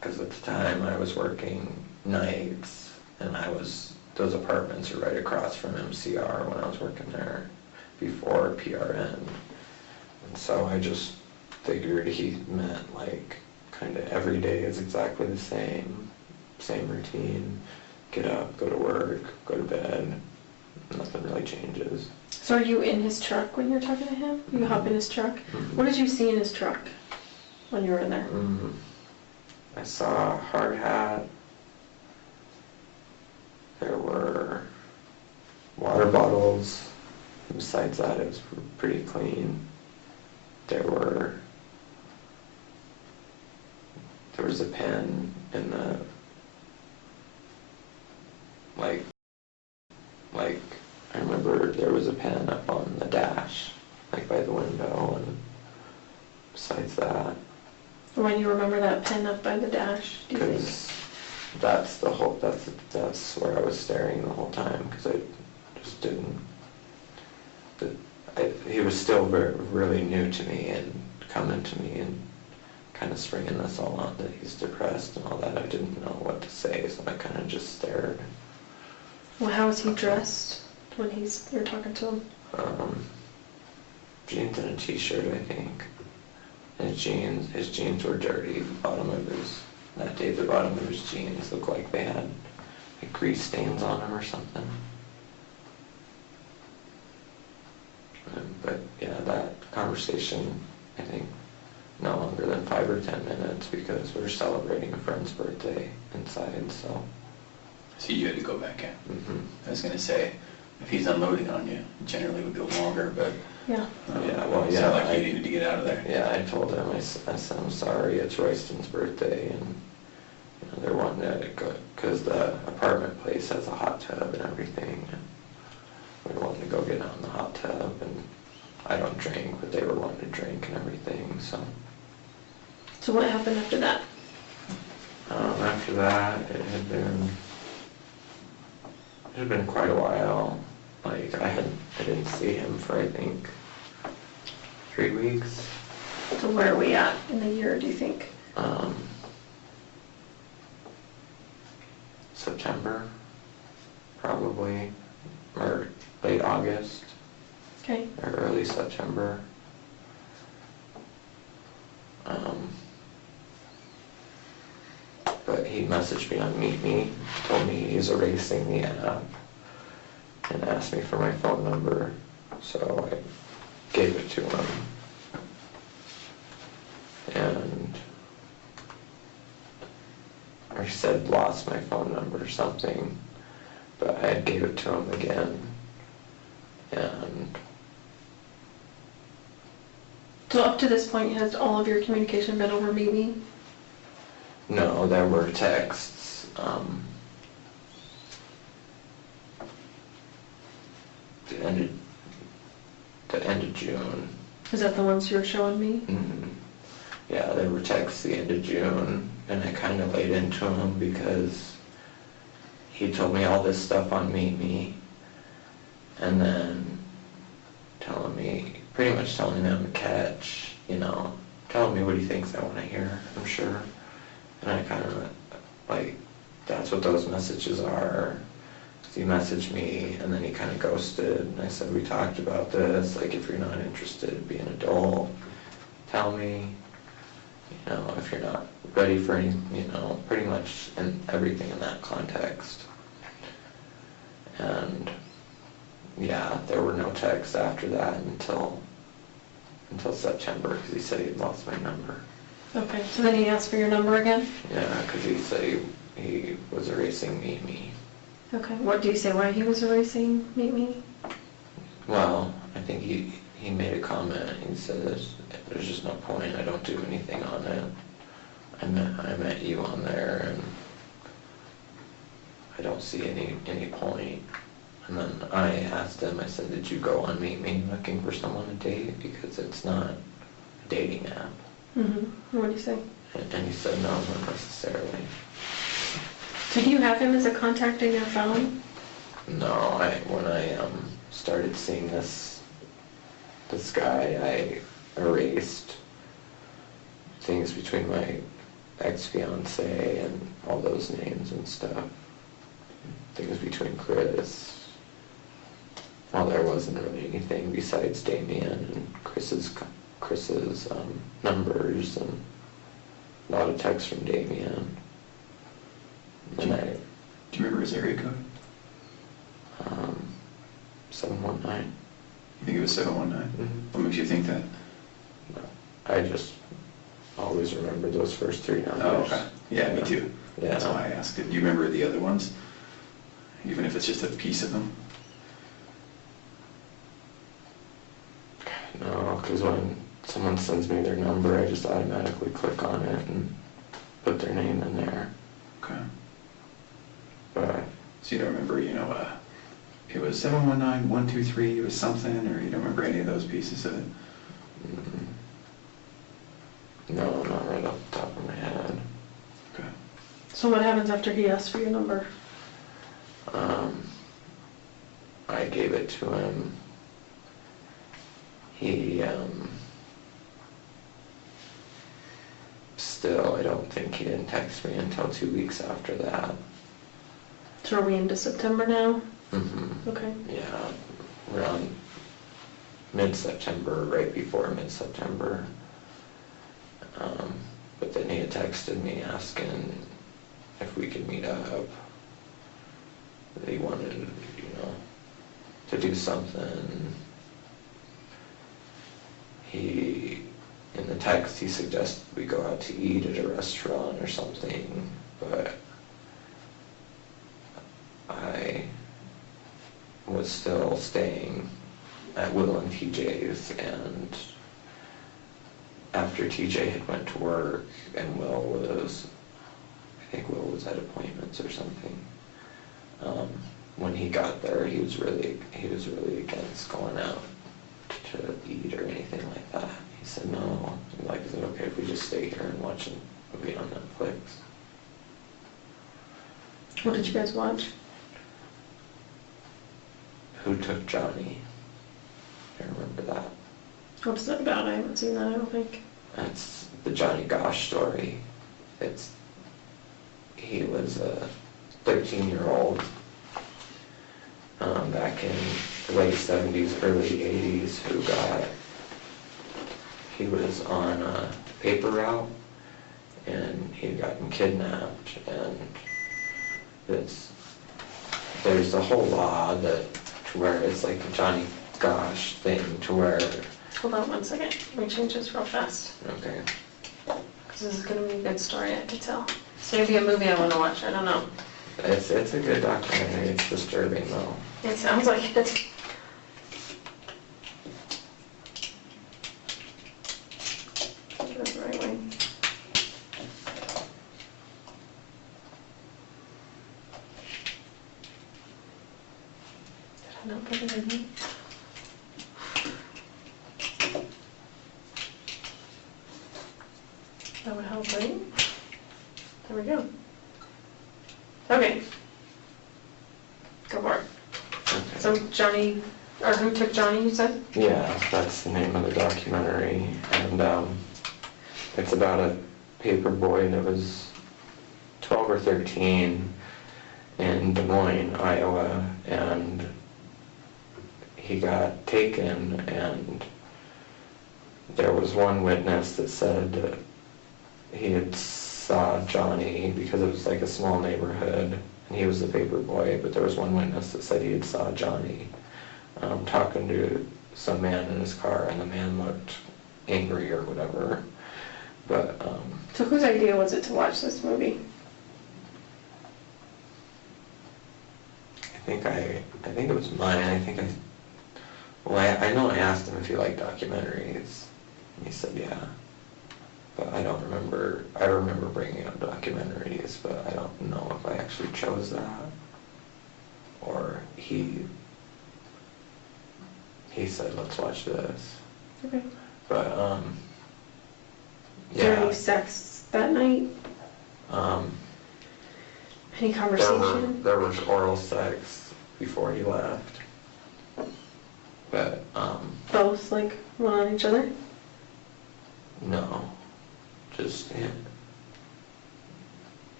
because at the time I was working nights, and those apartments are right across from MCR when I was working there before PRN, and so I just figured he meant like kind of every day is exactly the same routine, get up, go to work, go to bed, nothing really changes. So are you in his truck when you're talking to him? You hop in his truck? Mhm. What did you see in his truck when you were in there? I saw a hard hat. There were water bottles. Besides that, it was pretty clean. There was a pen in the, like, I remember there was a pen up on the dash, like by the window, and besides that. Why do you remember that pen up by the dash, do you think? Because that's where I was staring the whole time, because I just didn't, he was still really new to me, and coming to me and kind of springing this all on that he's depressed and all that. I didn't know what to say, so I kind of just stared. Well, how is he dressed when you're talking to him? Jeans and a t-shirt, I think. His jeans were dirty. That day the bottom of his jeans looked like they had like grease stains on them or something. But yeah, that conversation, I think, no longer than 5 or 10 minutes, because we were celebrating a friend's birthday inside, so. So you had to go back in. Mhm. I was gonna say, if he's unloading on you, it generally would go longer, but Yeah. Yeah, well, it yeah, sounded like you needed to get out of there. Yeah, I told him, I said, I'm sorry, it's Royston's birthday, and they're wanting to go, because the apartment place has a hot tub and everything, and we were wanting to go get out in the hot tub, and I don't drink, but they were wanting to drink and everything, so. So what happened after that? After that, it had been quite a while. Like, I didn't see him for, I think, 3 weeks. So where are we at in the year, do you think? September, probably, or late August, Okay. or early September. But he messaged me on Meet Me, told me he's erasing the app, and asked me for my phone number, so I gave it to him. And or he said lost my phone number or something, but I gave it to him again. And So up to this point, has all of your communication been over Meet Me? no, there were texts. The end of June. Is that the ones you were showing me? Yeah, there were texts the end of June, and I kind of laid into him because he told me all this stuff on Meet Me, and then pretty much telling me I'm a catch, telling me what he thinks I want to hear, I'm sure. And I kind of, like, that's what those messages are. He messaged me, and then he kind of ghosted, and I said, we talked about this, like, if you're not interested, be an adult, tell me, if you're not ready for any, pretty much everything in that context. And yeah, there were no texts after that until September, because he said he had lost my number. Okay, so then he asked for your number again? Yeah, because he said he was erasing Meet Me. Okay, what do you say why he was erasing Meet Me? Well, I think he made a comment. He said there's just no point. I don't do anything on it. I met you on there, and I don't see any point. And then I asked him, I said, did you go on Meet Me looking for someone to date? Because it's not a dating app. What do you say? And he said, no, not necessarily. So do you have him as a contact in your phone? No, when I started seeing this this guy, I erased things between my ex-fiance and all those names and stuff. Things between Chris. Well, there wasn't really anything besides Damien and Chris's numbers and a lot of texts from Damien. Do you remember his area code? 719. You think it was 719? Mhm. What makes you think that? I just always remember those first three numbers. Oh, okay. Yeah, me too. Yeah. That's why I asked it. Do you remember the other ones? Even if it's just a piece of them? No, because when someone sends me their number, I just automatically click on it and put their name in there. Okay. But So you don't remember, it was 719-123, it was something, or you don't remember any of those pieces of it? no, not right off the top of my head. Okay. So what happens after he asks for your number? I gave it to him. He, still, I don't think he didn't text me until 2 weeks after that. So are we into September now? Mm-hmm. Okay. Yeah, around mid-September, right before mid-September. But then he had texted me asking if we could meet up. That he wanted, to do something. In the text, he suggested we go out to eat at a restaurant or something, but I was still staying at Will and TJ's, and after TJ had went to work and I think Will was at appointments or something. When he got there, he was really against going out to eat or anything like that. He said no. Like, is it okay if we just stay here and watch a movie on Netflix? What did you guys watch? Who Took Johnny? I remember that. What's that about? I haven't seen that, I don't think. That's the Johnny Gosh story. He was a 13-year-old back in the late 70s, early 80s he was on a paper route and he had gotten kidnapped, and there's a whole law to where it's like a Johnny Gosh thing to where... Hold on one second. Let me change this real fast. Okay. Because this is going to be a good story, I can tell. It's going to be a movie I want to watch, I don't know. It's a good documentary. It's disturbing though. It sounds like it. That's the right way. Did I not put it in here? That would help, right? There we go. Okay. Go for it. Okay. So Johnny, or Who Took Johnny, you said? Yeah, that's the name of the documentary, and it's about a paper boy that was 12 or 13 in Des Moines, Iowa, and he got taken, and there was one witness that said that he had saw Johnny, because it was like a small neighborhood, and he was the paper boy, but there was one witness that said he had saw Johnny talking to some man in his car, and the man looked angry or whatever. But So whose idea was it to watch this movie? I think it was mine. I know I asked him if he liked documentaries, and he said yeah. But I don't remember. I remember bringing up documentaries, but I don't know if I actually chose that or he said let's watch this. Okay. But Was there any sex that night? Any conversation? There was oral sex before he left. But, Both, like, one on each other? no, just,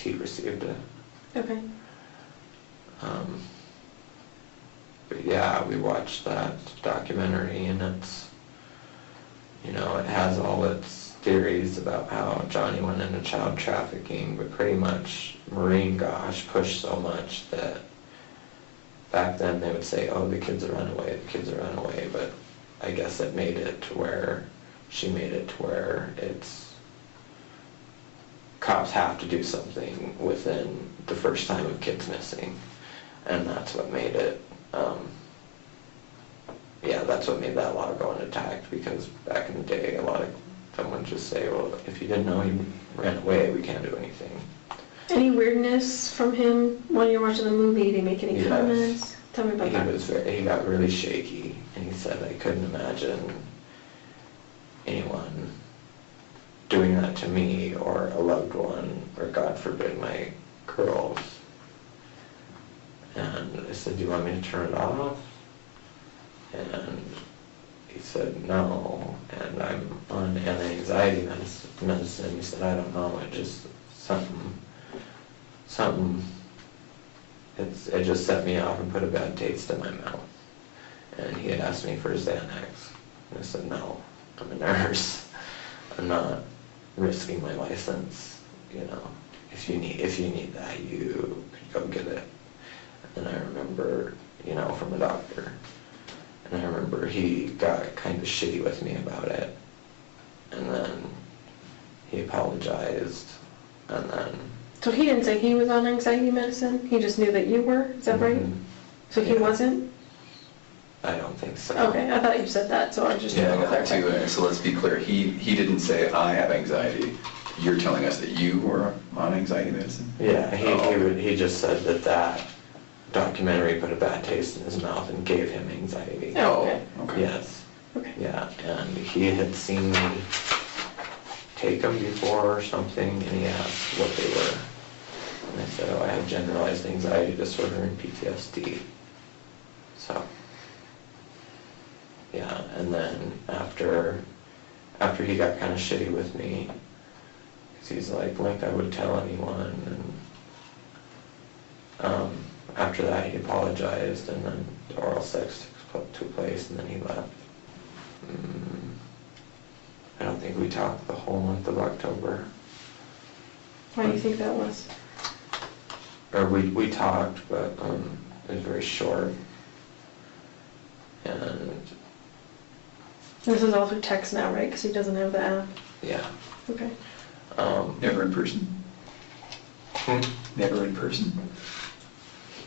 he received it. Okay. But yeah, we watched that documentary, and it's, it has all its theories about how Johnny went into child trafficking, but pretty much Maureen Gosh pushed so much that back then they would say, oh, the kids are runaway, but I guess she made it to where it's cops have to do something within the first time of kids missing, and that's what made it, that's what made that law go unattacked, because back in the day, a lot of them would just say, well, if you didn't know he ran away, we can't do anything. Any weirdness from him when you're watching the movie? Did he make any Yes. comments? Tell me about that. He got really shaky, and he said, I couldn't imagine anyone doing that to me or a loved one, or God forbid my girls. And I said, do you want me to turn it off? And he said, no, and I'm on anti-anxiety medicine. He said, I don't know, it just, it just set me off and put a bad taste in my mouth. And he had asked me for his Xanax. And I said, no, I'm a nurse. I'm not risking my license, If you need that, you could go get it. And I remember, from a doctor. And I remember he got kind of shitty with me about it. And then he apologized. And then... So he didn't say he was on anxiety medicine? He just knew that you were? Is that right? So he Yeah. wasn't? I don't think so. Okay, I thought you said that, so I was just Yeah, I trying to got that clarify. too. So let's be clear, he didn't say, I have anxiety. You're telling us that you were on anxiety medicine? Yeah, Oh. he just said that documentary put a bad taste in his mouth and gave him anxiety. Oh, okay. Okay. Yes. Okay. Yeah, and he had seen me take them before or something, and he asked what they were. And I said, oh, I have generalized anxiety disorder and PTSD. So, yeah, and then after he got kind of shitty with me, 'cause he's like I would tell anyone, and after that he apologized, and then the oral sex took place, and then he left. I don't think we talked the whole month of October. Why do you think that was? Or we talked, but it was very short. And This is all through text now, right? Because he doesn't have the app. yeah. Okay. Never in person? Never in person?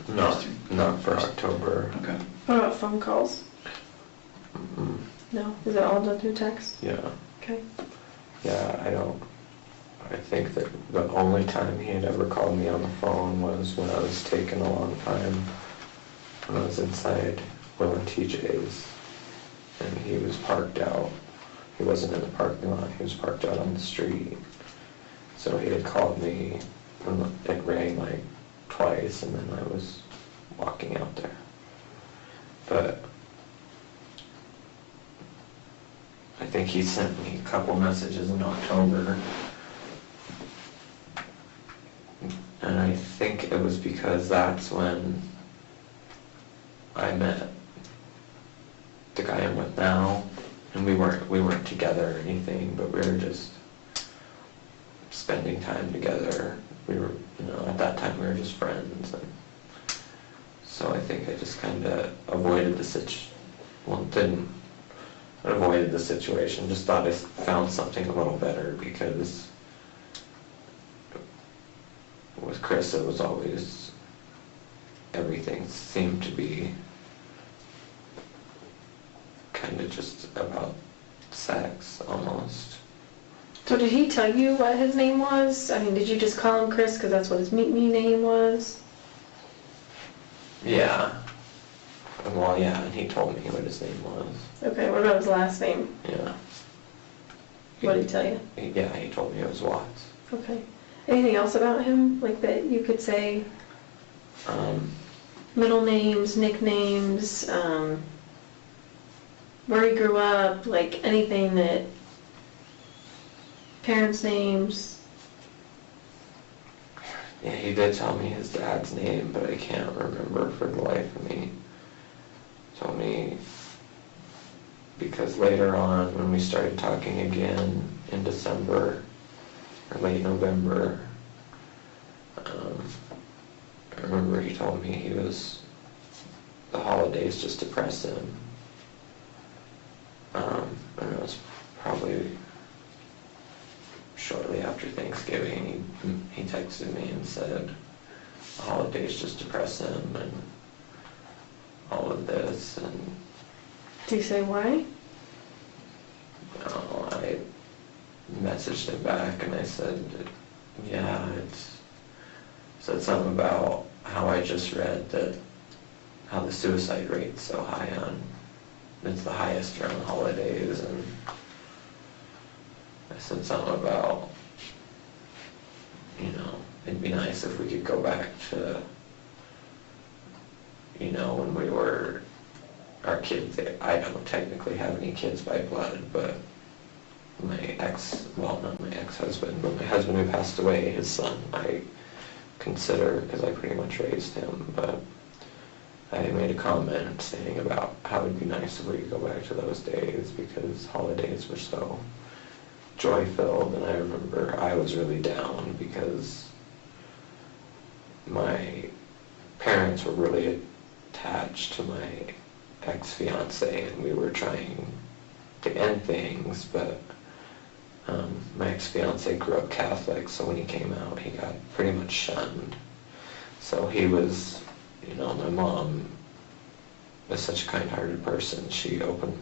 Not for October. Okay. What about phone calls? Mm-mm. No? Is it all done through text? Yeah. Okay. Yeah, I think that the only time he had ever called me on the phone was when I was taking a long time, when I was inside Will and TJ's, and he was parked out. He wasn't in the parking lot, he was parked out on the street. So he had called me, and it rang like twice, and then I was walking out there. But I think he sent me a couple messages in October, and I think it was because that's when I met the guy I'm with now, and we weren't together or anything, but we were just spending time together. We were, at that time we were just friends, and so I think I just kind of avoided avoided the situation, just thought I found something a little better, because with Chris it was always, everything seemed to be kind of just about sex, almost. So did he tell you what his name was? I mean, did you just call him Chris because that's what his meet me name was? Yeah. Well, yeah, and he told me what his name was. Okay, what about his last name? Yeah. What did he tell you? Yeah, he told me it was Watts. Okay. Anything else about him, like that you could say middle names, nicknames, where he grew up, like anything that, parents' names? Yeah, he did tell me his dad's name, but I can't remember for the life of me. Told me because later on when we started talking again in December or late November, I remember he told me the holidays just depress him. And it was probably shortly after Thanksgiving, he texted me and said the holidays just depress him and all of this. And Did you say why? I messaged him back and I said, yeah, said something about how I just read that how the suicide rate's so high it's the highest around holidays, and I said something about, it'd be nice if we could go back to, when we were our kids. I don't technically have any kids by blood, but not my ex-husband, but my husband who passed away, his son, I consider, because I pretty much raised him, but I made a comment saying about how it'd be nice if we could go back to those days because holidays were so joy-filled. And I remember I was really down because my parents were really attached to my ex-fiance and we were trying to end things, but my ex-fiance grew up Catholic, so when he came out he got pretty much shunned. So he was, my mom was such a kind-hearted person. She opened,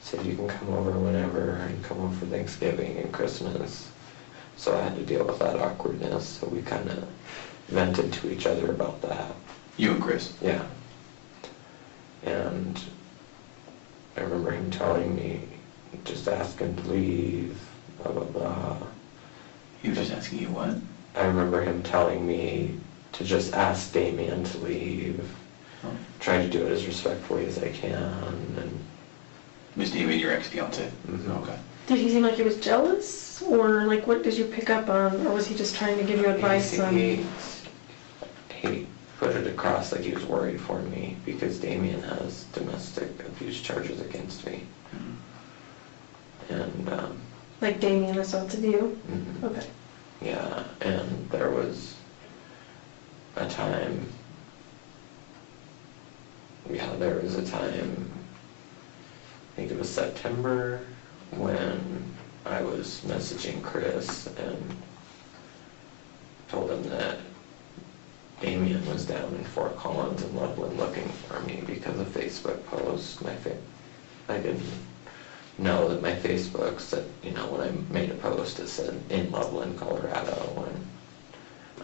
said you can come over whenever and come over for Thanksgiving and Christmas. So I had to deal with that awkwardness, so we kind of vented to each other about that. You and Chris? Yeah. And I remember him telling me, just ask him to leave, blah, blah, blah. He was just asking you what? I remember him telling me to just ask Damien to leave. Oh. Try to do it as respectfully as I can. And Miss Damien, your ex-fiance? Mhm. Okay. Did he seem like he was jealous? Or like what did you pick up on? Or was he just trying to give you advice on? He put it across like he was worried for me because Damien has domestic abuse charges against me. Mhm. And Like Damien assaulted you? mhm. Okay. Yeah, and there was a time, I think it was September, when I was messaging Chris and told him that Damien was down in Fort Collins and Loveland looking for me because of Facebook posts. I didn't know that my Facebook said, when I made a post, it said in Loveland, Colorado, and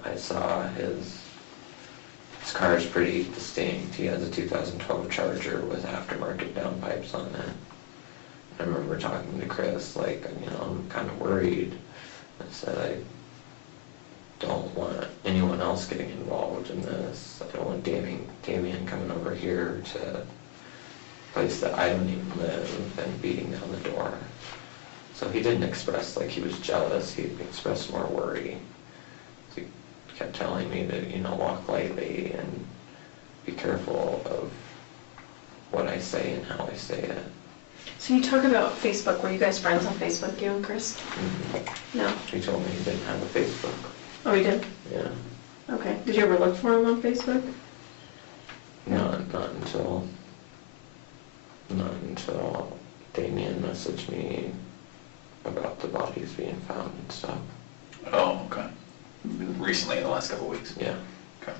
I saw his car is pretty distinct. He has a 2012 Charger with aftermarket downpipes on it. I remember talking to Chris, I'm kind of worried. I said, I don't want anyone else getting involved in this. I don't want Damien coming over here to a place that I don't even live and beating down the door. So he didn't express like he was jealous. He expressed more worry. So he kept telling me to, walk lightly and be careful of what I say and how I say it. So you talk about Facebook. Were you guys friends on Facebook, you and Chris? Mm-hmm. No. He told me he didn't have a Facebook. Oh, he did? Yeah. Okay. Did you ever look for him on Facebook? Not until Damien messaged me about the bodies being found and stuff. Oh, okay. Recently, in the last couple of weeks? Yeah. Okay.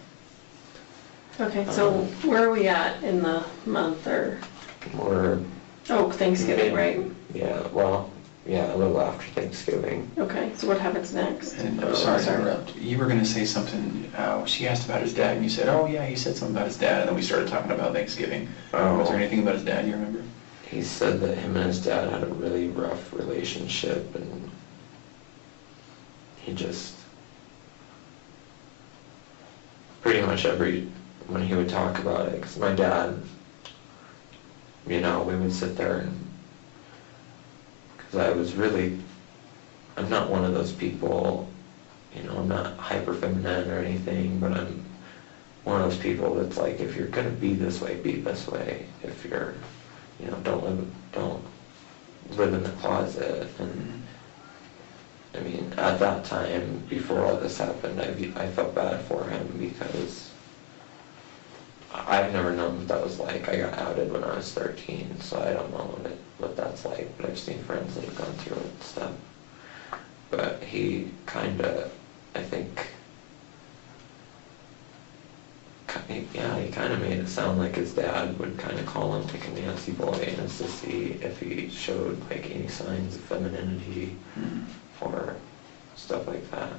Okay, so where are we at in the month or? We're Thanksgiving, right? Yeah, well, a little after Thanksgiving. Okay, so what happens next? And I'm sorry to interrupt. You were going to say something, she asked about his dad, and you said, oh yeah, he said something about his dad, and then we started talking about Thanksgiving. Was there anything about his dad you remember? He said that him and his dad had a really rough relationship, and he just pretty much every when he would talk about it, because my dad, you know, we would sit there and, because I'm not one of those people, you know, I'm not hyper feminine or anything, but I'm one of those people that's like, if you're gonna be this way, be this way. If you're, you know, don't live in the closet. And I mean, at that time, before all this happened, I felt bad for him because I've never known what that was like. I got outed when I was 13, so I don't know what that's like, but I've seen friends that have gone through it and stuff. But he kinda, I think, he kind of made it sound like his dad would kind of call him like a Nancy boy, and it's to see if he showed like any signs of femininity or stuff like that.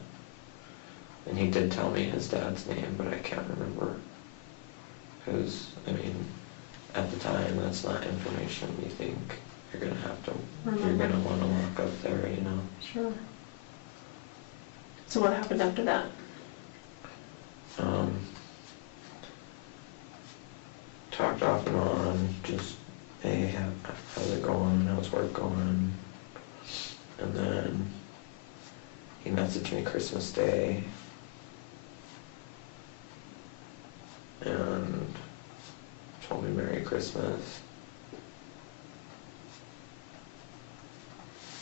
And he did tell me his dad's name, but I can't remember. Because, I mean, at the time, that's not information you think you're going to have to, you're going to want to walk up there, you know. Sure. So what happened after that? Talked off and on, just, hey, how's it going, how's work going? And then he messaged me Christmas Day and told me Merry Christmas.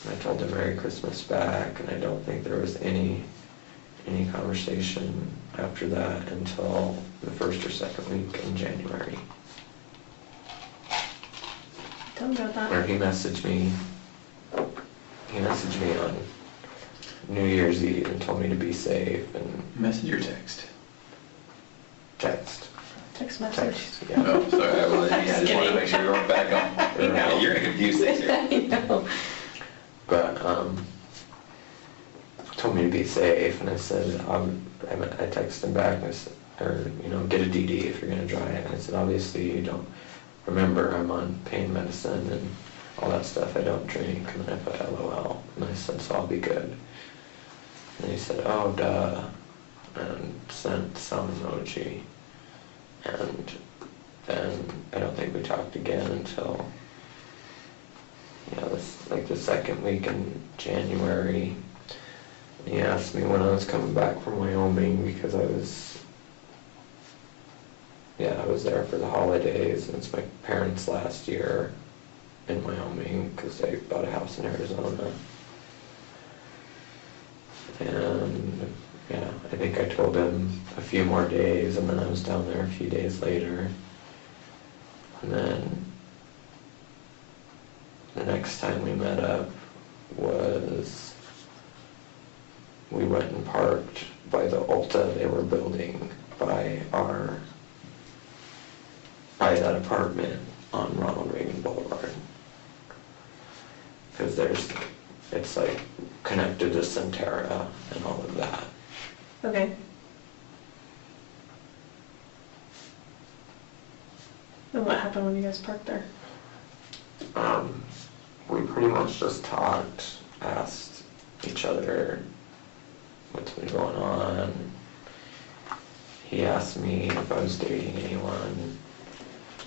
And I told him Merry Christmas back, and I don't think there was any conversation after that until the first or second week in January. Tell me about that. Where he messaged me on New Year's Eve and told me to be safe, and Message or text? text. Text message. Text, yeah. Oh, sorry, I just wanted to make sure we weren't back on. know. You're gonna confuse things here. I know. But told me to be safe, and I said, I texted him back, and I said, or, you know, get a DD if you're gonna drive. And I said, obviously you don't remember I'm on pain medicine and all that stuff. I don't drink. And then I put LOL, and I said, so I'll be good. And he said, oh, duh, and sent some emoji. And then I don't think we talked again until, you know, the second week in January. And he asked me when I was coming back from Wyoming, because I was there for the holidays, and it's my parents' last year in Wyoming because they bought a house in Arizona. And yeah, I think I told him a few more days, and then I was down there a few days later. And then the next time we met up was, we went and parked by the Bolte they were building by that apartment on Ronald Reagan Boulevard. Because it's like connected to Centera and all of that. Okay. And what happened when you guys parked there? We pretty much just talked, asked each other what's been going on. He asked me if I was dating anyone.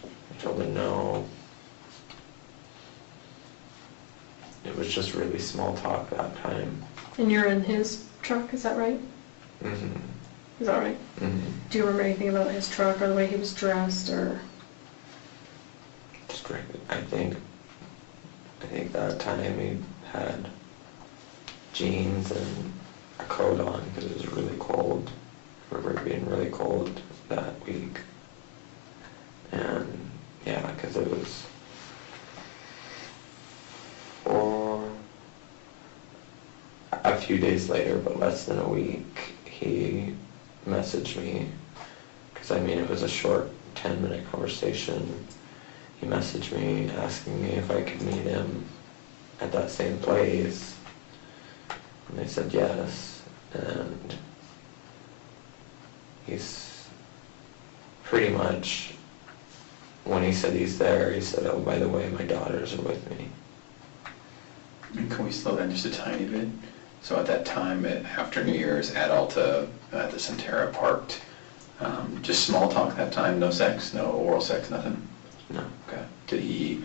I told him no. It was just really small talk that time. And you're in his truck, is that right? Mm-hmm. Is that right? Mm-hmm. Do you remember anything about his truck or the way he was dressed or? Just great. I think that time he had jeans and a coat on because it was really cold. I remember it being really cold that week. And yeah, because it was a few days later, but less than a week, he messaged me, because I mean it was a short 10-minute conversation. He messaged me asking me if I could meet him at that same place, and I said yes. And he's pretty much, when he said he's there, he said, oh, by the way, my daughters are with me. And can we slow down just a tiny bit? So at that time, after New Year's, at Alta, at the Centera parked, Just small talk that time, no sex, no oral sex, nothing? No. Okay. Did he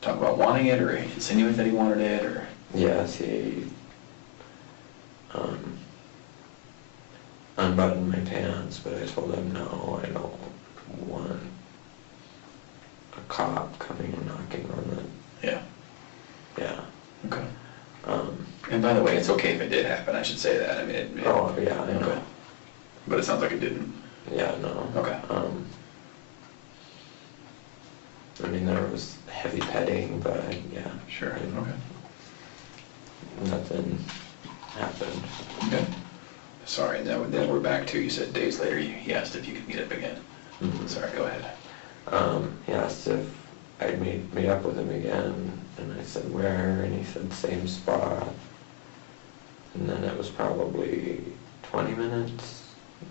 talk about wanting it, or insinuate that he wanted it, or? Yes, he unbuttoned my pants, but I told him no, I don't want a cop coming and knocking on the, Yeah. yeah. Okay. Um, And by the way, it's okay if it did happen, I should say that, I mean, oh, yeah, I okay. know. But it sounds like it didn't. Yeah, no. Okay. I mean, there was heavy petting, but yeah. Sure, okay. Nothing happened. Okay. Sorry, and then we're back to, you said days later, he asked if you could meet up again. Mhm. Sorry, go ahead. He asked if I'd meet up with him again, and I said where, and he said same spot. And then it was probably 20 minutes,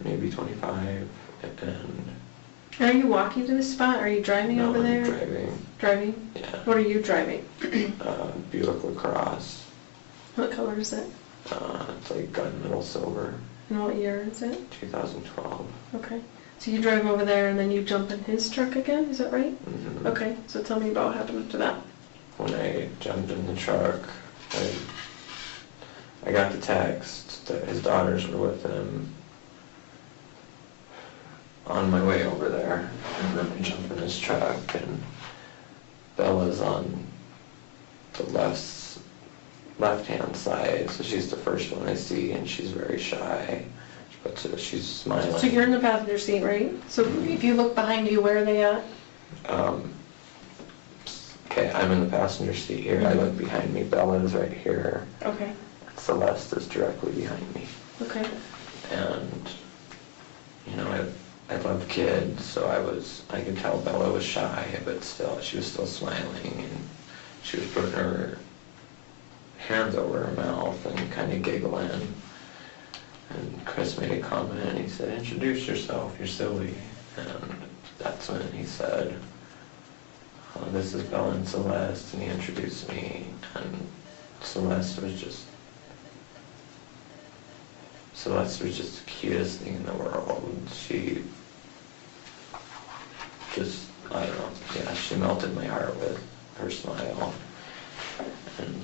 maybe 25, and... Are you walking to the spot? Are you driving no, over I'm there? driving, Driving? yeah. What are you driving? Buick LaCrosse. What color is it? It's like gunmetal silver, And what year is it? 2012. Okay. So you drive over there and then you jump in his truck again, is that right? Mhm. Okay, so tell me about what happened after that. When I jumped in the truck, I got the text that his daughters were with him on my way over there, and then I jump in his truck, and Bella's on the left-hand side, so she's the first one I see, and she's very shy, but she's smiling. So you're in the passenger seat, right? So if you look behind you, where are they at? Okay, I'm in the passenger seat here, I look behind me, Bella is right here, Okay, Celeste is directly behind me. okay. And, you know, I love kids, so I could tell Bella was shy, but still, she was still smiling, and she was putting her hands over her mouth and kind of giggling. And Chris made a comment, and he said, introduce yourself, you're silly. And that's when he said, oh, this is Bella and Celeste, and he introduced me, and Celeste was just the cutest thing in the world. She just, I don't know, yeah, she melted my heart with her smile. And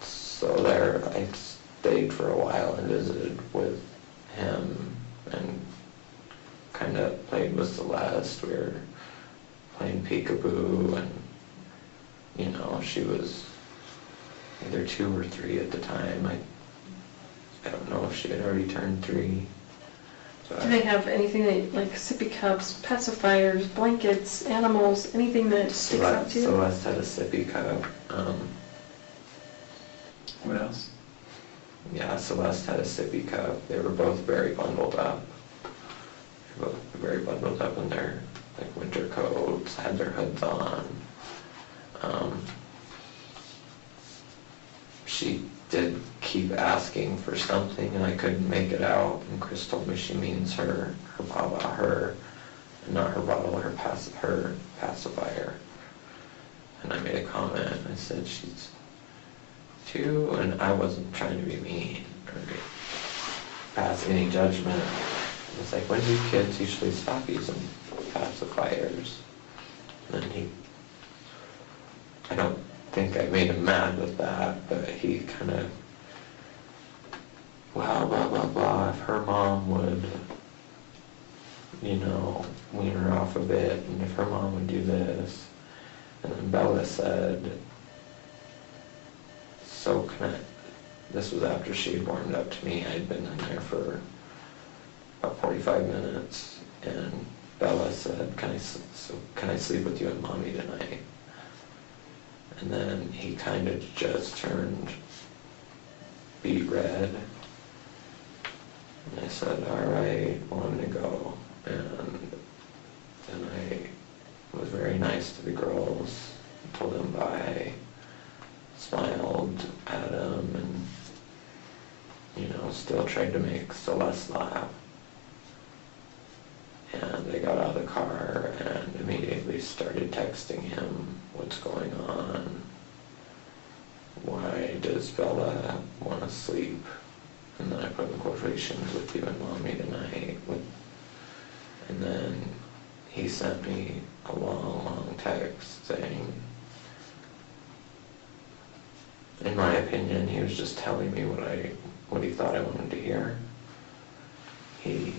so there, I stayed for a while and visited with him and kind of played with Celeste. We were playing peekaboo, and, you know, she was either 2 or 3 at the time. I don't know if she had already turned 3. Do they have anything like sippy cups, pacifiers, blankets, animals, anything that sticks out to you? Celeste had a sippy cup. What else? Yeah, Celeste had a sippy cup. They were both very bundled up. They were both very bundled up in their like winter coats, had their hoods on. She did keep asking for something, and I couldn't make it out. And Chris told me she means her bottle, not her bottle, her pacifier. And I made a comment. I said she's 2, and I wasn't trying to be mean or pass any judgment. It's like, when do kids usually stop using pacifiers? And then I don't think I made him mad with that, but he kind of, well, blah, blah, blah, if her mom would, you know, wean her off a bit, and if her mom would do this. And then Bella said, so this was after she had warmed up to me. I'd been in there for about 45 minutes, and Bella said, can I sleep with you and Mommy tonight? And then he kind of just turned beet red. And I said, all right, well, I'm gonna go. And then I was very nice to the girls, told them bye, smiled at them, and, you know, still tried to make Celeste laugh. And I got out of the car and immediately started texting him, what's going on? Why does Bella want to sleep? And then I put in quotations, with you and Mommy tonight, with And then he sent me a long text saying, in my opinion, he was just telling me what he thought I wanted to hear. He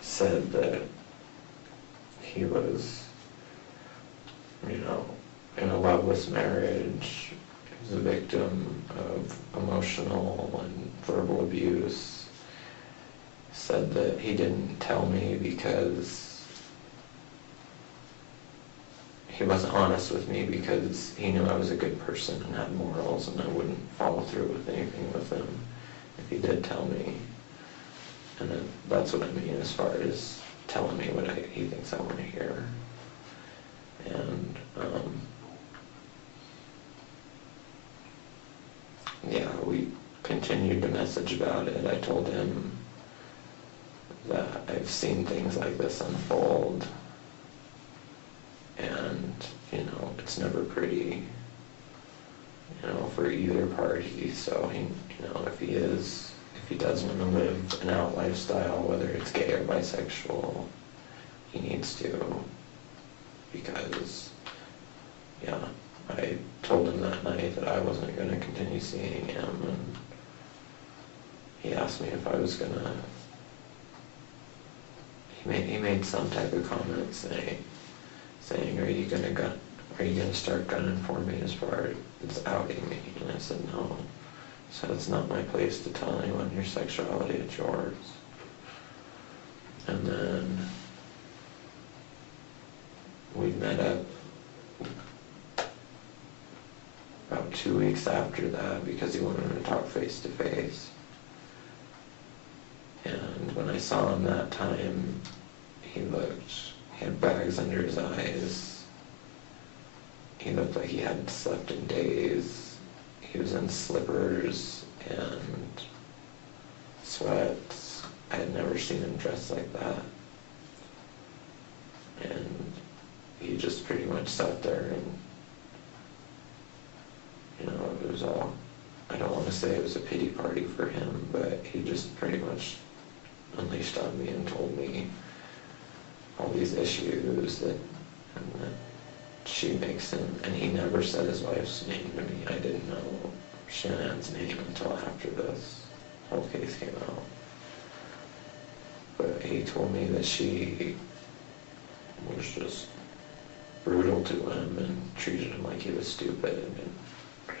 said that he was, in a loveless marriage. He was a victim of emotional and verbal abuse. Said that he didn't tell me because he wasn't honest with me, because he knew I was a good person and had morals, and I wouldn't follow through with anything with him if he did tell me. And then that's what I mean as far as telling me what he thinks I want to hear. And yeah, we continued to message about it. I told him that I've seen things like this unfold, and it's never pretty, for either party. So if he does want to live an out lifestyle, whether it's gay or bisexual, he needs to, because I told him that night that I wasn't going to continue seeing him, and he asked me if I was going to, he made some type of comment saying, are you gonna start gunning for me as far as outing me? And I said no. So it's not my place to tell anyone your sexuality, it's yours. And then we met up about 2 weeks after that because he wanted to talk face to face. And when I saw him that time, he had bags under his eyes. He looked like he hadn't slept in days. He was in slippers and sweats. I had never seen him dressed like that. And he just pretty much sat there and, it was all, I don't want to say it was a pity party for him, but he just pretty much unleashed on me and told me all these issues that she makes him, and he never said his wife's name to me. I didn't know Shanann's name until after this whole case came out. But he told me that she was just brutal to him and treated him like he was stupid and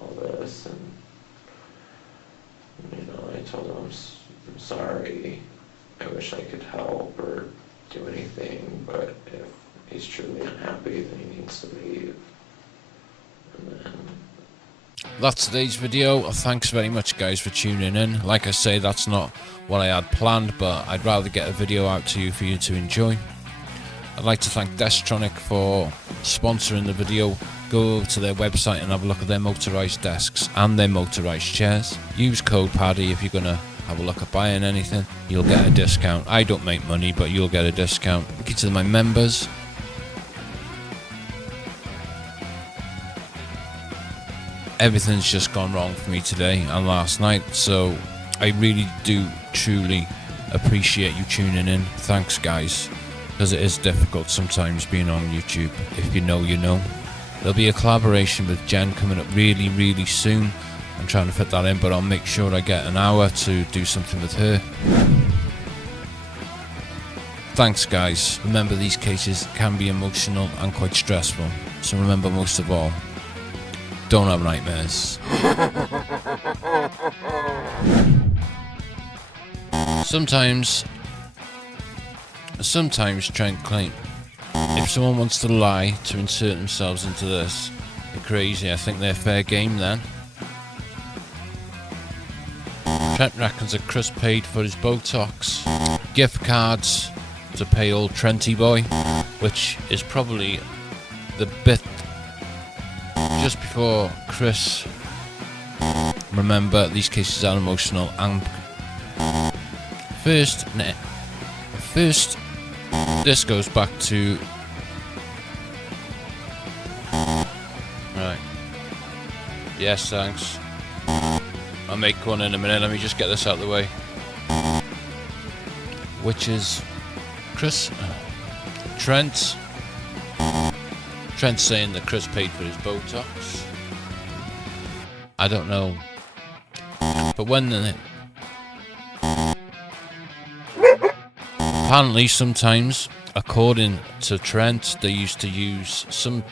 all this, and I told him I'm sorry, I wish I could help or do anything, but if he's truly unhappy, then he needs to leave. And then That's today's video. Thanks very much, guys, for tuning in. Like I say, that's not what I had planned, but I'd rather get a video out to you for you to enjoy. I'd like to thank Destronic for sponsoring the video. Go over to their website and have a look at their motorised desks and their motorised chairs. Use code PADDY if you're going to have a look at buying anything. You'll get a discount. I don't make money, but you'll get a discount. Thank you to my members. Everything's just gone wrong for me today and last night, so I really do truly appreciate you tuning in. Thanks, guys, because it is difficult sometimes being on YouTube. If you know, you know. There'll be a collaboration with Jen coming up really, really soon. I'm trying to fit that in, but I'll make sure I get an hour to do something with her. Thanks, guys. Remember, these cases can be emotional and quite stressful, so remember, most of all, don't have nightmares. Sometimes try and claim. If someone wants to lie to insert themselves into this, they're crazy. I think they're fair game then. Trent reckons that Chris paid for his Botox. Gift cards to pay old Trenty boy, which is probably the bit just before Chris. Remember, these cases are emotional, and first this goes back to right. Yes, thanks. I'll make one in a minute. Let me just get this out of the way. Which is Trent's saying that Chris paid for his Botox. I don't know. But apparently sometimes, according to Trent, they used to use some